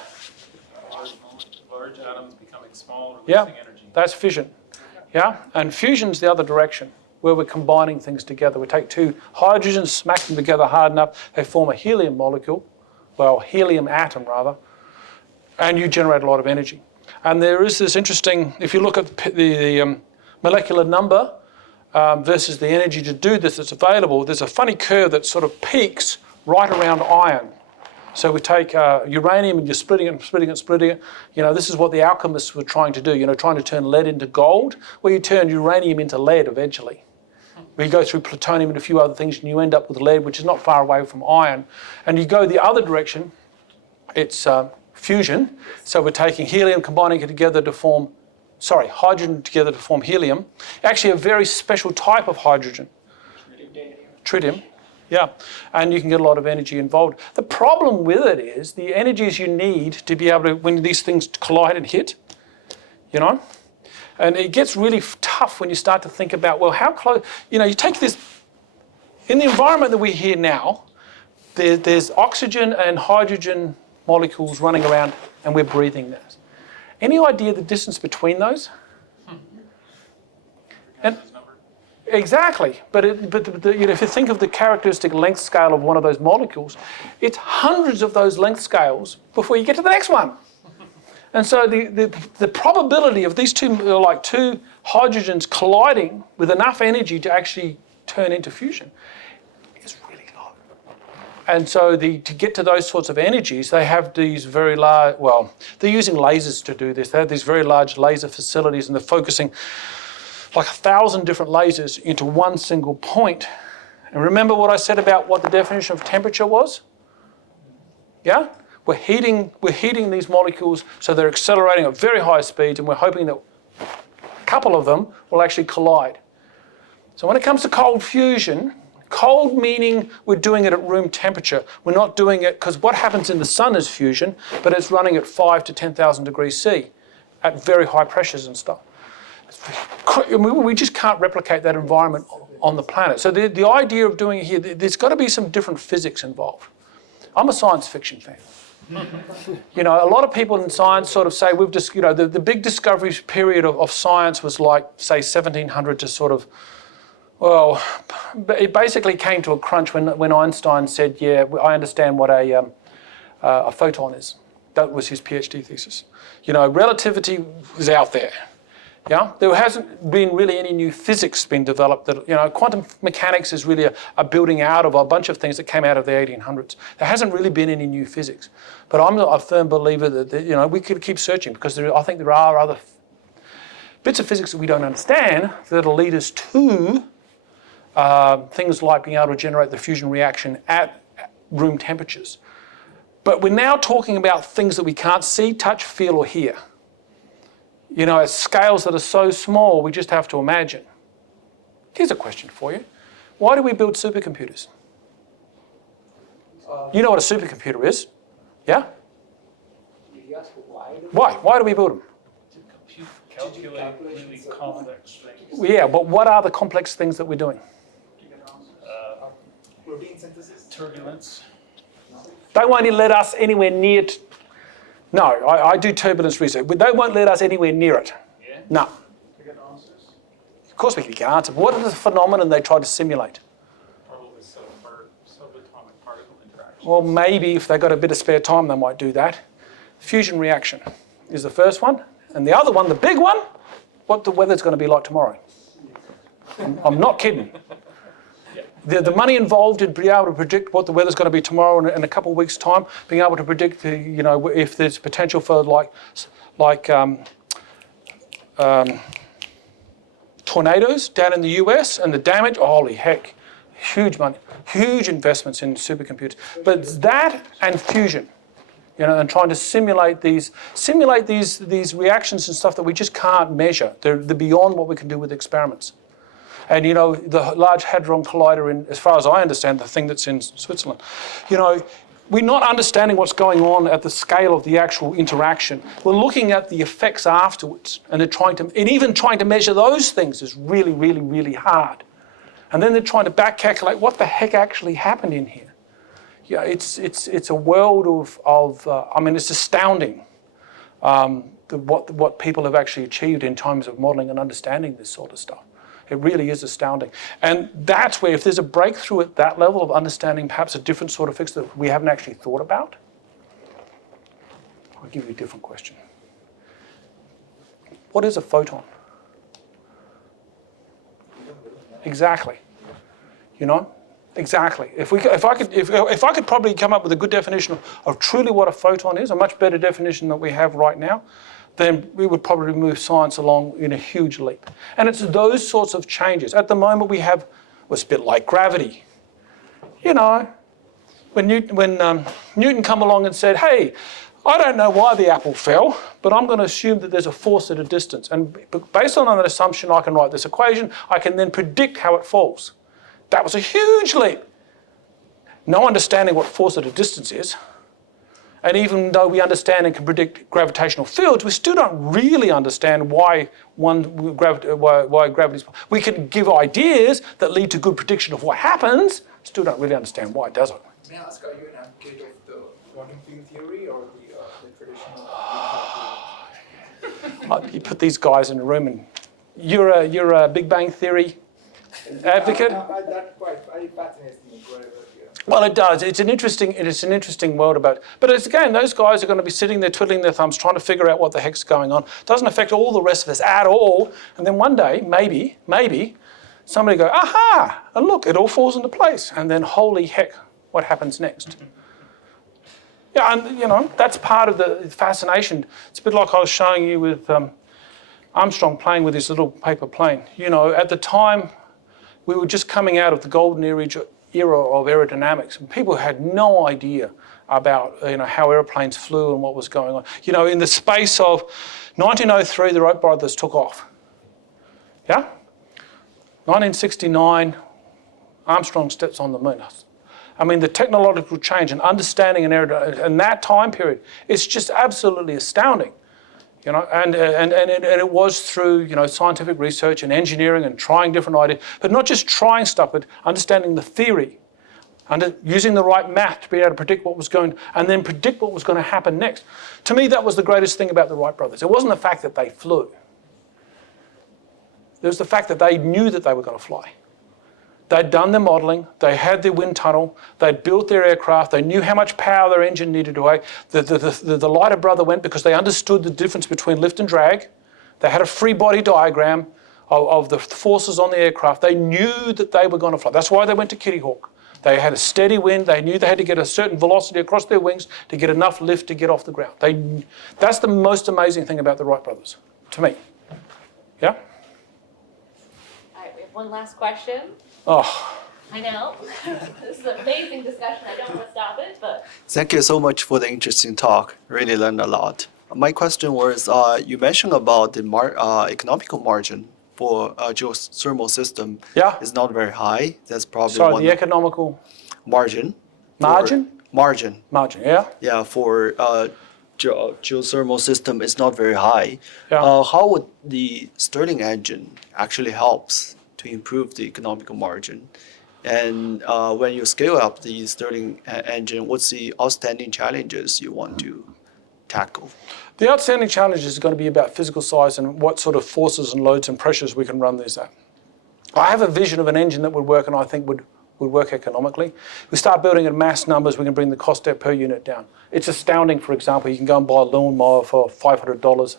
Large atoms becoming small, Yeah, releasing energy. that's fission. Yeah, and fusion's the other direction, where we're combining things together. We take two hydrogens, smack them together hard enough, they form a helium molecule, well, helium atom rather, and you generate a lot of energy. And there is this interesting, if you look at the molecular number versus the energy to do this that's available, there's a funny curve that sort of peaks right around iron. So we take uranium and you're splitting it. You know, this is what the alchemists were trying to do, trying to turn lead into gold. Well, you turn uranium into lead eventually. We go through plutonium and a few other things and you end up with lead, which is not far away from iron. And you go the other direction, it's fusion. So we're taking helium, combining it together to form, hydrogen together to form helium. Actually a very special type of hydrogen. Tritium. Yeah, and you can get a lot of energy involved. The problem with it is the energies you need to be able to, when these things collide and hit, and it gets really tough when you start to think about, well, how close, you take this, in the environment that we're here now, there's oxygen and hydrogen molecules running around and we're breathing those. Any idea the distance between those? And exactly, but if you think of the characteristic length scale of one of those molecules, it's hundreds of those length scales before you get to the next one. And so the probability of these two hydrogens colliding with enough energy to actually turn into fusion is really low. And so to get to those sorts of energies, they have these very large, they're using lasers to do this. They have these very large laser facilities and they're focusing like 1,000 different lasers into one single point. And remember what I said about what the definition of temperature was? Yeah? We're heating these molecules so they're accelerating at very high speeds and we're hoping that a couple of them will actually collide. So when it comes to cold fusion, cold meaning we're doing it at room temperature. We're not doing it, because what happens in the sun is fusion, but it's running at 5 to 10,000 degrees C at very high pressures and stuff. We just can't replicate that environment on the planet. So the idea of doing it here, there's got to be some different physics involved. I'm a science fiction fan. A lot of people in science sort of say we've just, the big discovery period of science was like, say, 1700 to sort of, it basically came to a crunch when Einstein said, yeah, I understand what a photon is. That was his PhD thesis. Relativity was out there. Yeah, there hasn't been really any new physics been developed. That quantum mechanics is really a building out of a bunch of things that came out of the 1800s. There hasn't really been any new physics, but I'm a firm believer that we could keep searching because I think there are other bits of physics that we don't understand that'll lead us to things like being able to generate the fusion reaction at room temperatures. But we're now talking about things that we can't see, touch, feel, or hear. At scales that are so small, we just have to imagine. Here's a question for you. Why do we build supercomputers? You know what a supercomputer is? Yeah? Why? Why do we build them? To calculate really complex things. Yeah, but what are the complex things that we're doing? Protein synthesis. Turbulence. They won't let us anywhere near it. No, I do turbulence research, but they won't let us anywhere near it. Yeah? No. Of course we can get answers. What is the phenomenon they try to simulate? Probably subatomic particle interaction. Well, maybe if they've got a bit of spare time, they might do that. Fusion reaction is the first one. And the other one, the big one, what the weather's going to be like tomorrow. I'm not kidding. The money involved in being able to predict what the weather's going to be tomorrow in a couple of weeks' time, being able to predict, if there's potential for tornadoes down in the US and the damage, holy heck, huge money, huge investments in supercomputers. But it's that and fusion, and trying to simulate these reactions and stuff that we just can't measure. They're beyond what we can do with experiments. And, the Large Hadron Collider, as far as I understand, the thing that's in Switzerland, we're not understanding what's going on at the scale of the actual interaction. We're looking at the effects afterwards, and even trying to measure those things is really, really, really hard. And then they're trying to back calculate what the heck actually happened in here. Yeah, it's a world of it's astounding what people have actually achieved in terms of modelling and understanding this sort of stuff. It really is astounding. And that's where, if there's a breakthrough at that level of understanding perhaps a different sort of fix that we haven't actually thought about, I'll give you a different question. What is a photon? Exactly. Exactly. If I could probably come up with a good definition of truly what a photon is, a much better definition than we have right now, then we would probably move science along in a huge leap. And it's those sorts of changes. At the moment we have, it's a bit like gravity. When Newton come along and said, hey, I don't know why the apple fell, but I'm going to assume that there's a force at a distance. And based on that assumption, I can write this equation. I can then predict how it falls. That was a huge leap. No understanding what force at a distance is. And even though we understand and can predict gravitational fields, we still don't really understand why gravity. We can give ideas that lead to good prediction of what happens. Still don't really understand why, does it? May I ask, are you an advocate of the quantum field theory or the traditional You put these guys in a room, and you're a Big Bang Theory advocate. That quite fascinates me. Well, it does. It's an interesting world about it. But it's, again, those guys are going to be sitting there twiddling their thumbs trying to figure out what the heck's going on. It doesn't affect all the rest of us at all. And then one day, maybe, somebody go, aha, and look, it all falls into place. And then, holy heck, what happens next? Yeah, and that's part of the fascination. It's a bit like I was showing you with Armstrong playing with his little paper plane. At the time, we were just coming out of the golden era of aerodynamics, and people had no idea about how airplanes flew and what was going on. In the space of 1903, the Wright brothers took off. Yeah? 1969, Armstrong steps on the moon. The technological change and understanding in that time period, it's just absolutely astounding. And it was through scientific research and engineering and trying different ideas, but not just trying stuff, but understanding the theory, using the right math to be able to predict what was going, and then predict what was going to happen next. To me, that was the greatest thing about the Wright brothers. It wasn't the fact that they flew. It was the fact that they knew that they were going to fly. They'd done their modelling, they had their wind tunnel, they'd built their aircraft, they knew how much power their engine needed to weigh. The lighter brother went because they understood the difference between lift and drag. They had a free body diagram of the forces on the aircraft. They knew that they were going to fly. That's why they went to Kitty Hawk. They had a steady wind, they knew they had to get a certain velocity across their wings to get enough lift to get off the ground. That's the most amazing thing about the Wright brothers, to me. Yeah? All right, we have one last question. Oh. I know. This is an amazing discussion. I don't want to stop it, but. Thank you so much for the interesting talk. Really learned a lot. My question was, you mentioned about the economical margin for a geothermal system. Yeah. Is not very high. That's probably Sorry, the economical margin. Margin? Margin. Margin, yeah. Yeah, for geothermal system is not very high. Yeah. How would the Stirling engine actually helps to improve the economical margin? And when you scale up the Stirling engine, what's the outstanding challenges you want to tackle? The outstanding challenge is going to be about physical size and what sort of forces and loads and pressures we can run these at. I have a vision of an engine that would work and I think would work economically. We start building at mass numbers, we can bring the cost per unit down. It's astounding, for example, you can go and buy a lawnmower for $500,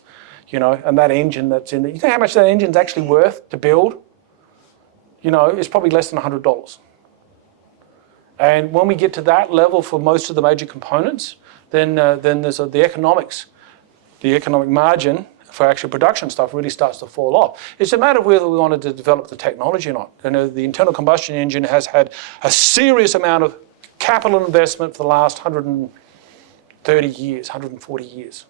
you know, and that engine that's in there, you know how much that engine's actually worth to build? You know, it's probably less than $100. And when we get to that level for most of the major components, then there's the economics, the economic margin for actual production stuff really starts to fall off. It's a matter of whether we wanted to develop the technology or not. And the internal combustion engine has had a serious amount of capital investment for the last 130 years, 140 years.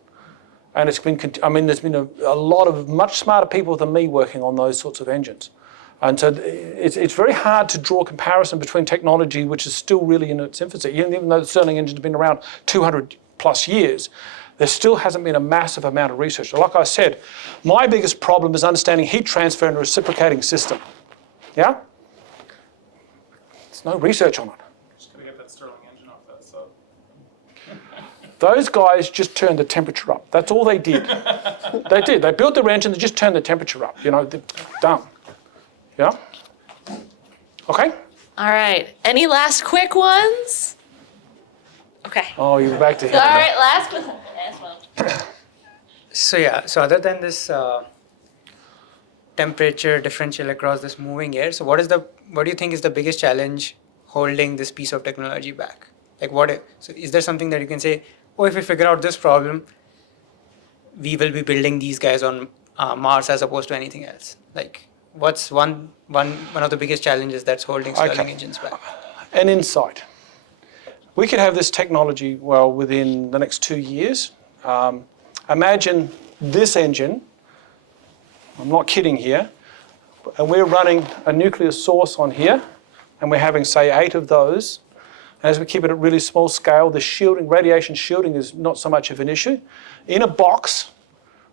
And it's been, I mean, there's been a lot of much smarter people than me working on those sorts of engines. And so it's very hard to draw a comparison between technology, which is still really in its infancy. Even though the Stirling engine's been around 200 plus years, there still hasn't been a massive amount of research. Like I said, my biggest problem is understanding heat transfer in a reciprocating system. Yeah? There's no research on it. Just gonna get that Stirling engine off that sub. Those guys just turned the temperature up. That's all they did. They did. They built their engine, they just turned the temperature up. You know, they're dumb. Yeah? Okay? All right. Any last quick ones? Okay. Oh, you're back to All here. right, last one. So yeah, so other than this temperature differential across this moving air, so what do you think is the biggest challenge holding this piece of technology back? Like so is there something that you can say, oh, if we figure out this problem, we will be building these guys on Mars as opposed to anything else? Like, what's one of the biggest challenges that's holding Stirling engines back? An insight. We could have this technology, well, within the next 2 years. Imagine this engine, I'm not kidding here, and we're running a nuclear source on here, and we're having, say, 8 of those. And as we keep it at really small scale, the shielding, radiation shielding is not so much of an issue. In a box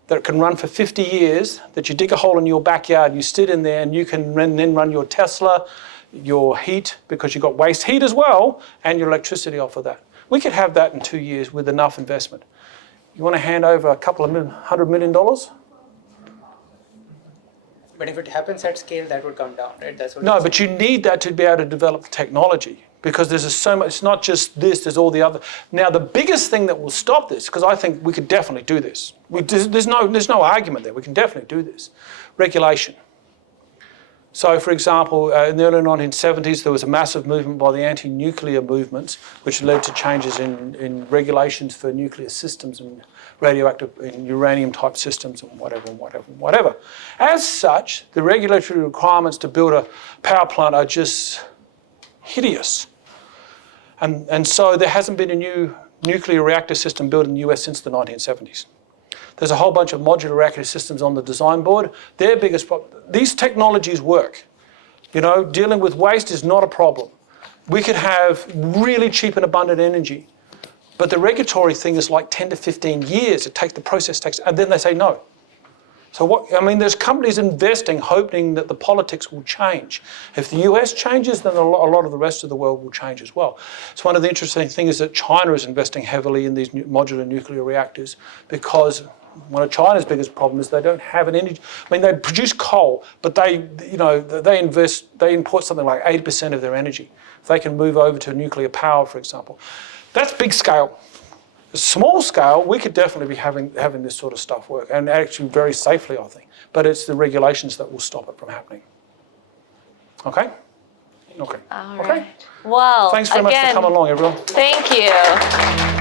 that can run for 50 years, that you dig a hole in your backyard, you sit in there, and you can then run your Tesla, your heat, because you've got waste heat as well, and your electricity off of that. We could have that in 2 years with enough investment. You want to hand over a couple of $100 million? But if it happens at scale, that would come down, right? That's what No, but you need that to be able to develop the technology, because there's so much, it's not just this, there's all the other. Now, the biggest thing that will stop this, because I think we could definitely do this, there's no argument there, we can definitely do this, regulation. So, for example, in the early 1970s, there was a massive movement by the anti-nuclear movements, which led to changes in regulations for nuclear systems and radioactive and uranium-type systems and whatever. As such, the regulatory requirements to build a power plant are just hideous. And so there hasn't been a new nuclear reactor system built in the US since the 1970s. There's a whole bunch of modular reactor systems on the design board. Their biggest problem, these technologies work. You know, dealing with waste is not a problem. We could have really cheap and abundant energy, but the regulatory thing is like 10 to 15 years. The process takes, and then they say no. So there's companies investing, hoping that the politics will change. If the US changes, then a lot of the rest of the world will change as well. So one of the interesting things is that China is investing heavily in these modular nuclear reactors, because one of China's biggest problems is they don't have an energy. I mean, they produce coal, but they import something like 80% of their energy. If they can move over to nuclear power, for example, that's big scale. Small scale, we could definitely be having this sort of stuff work, and actually very safely, I think. But it's the regulations that will stop it from happening. Okay? Okay. All right. Well, thanks very much for coming along, everyone. Thank you.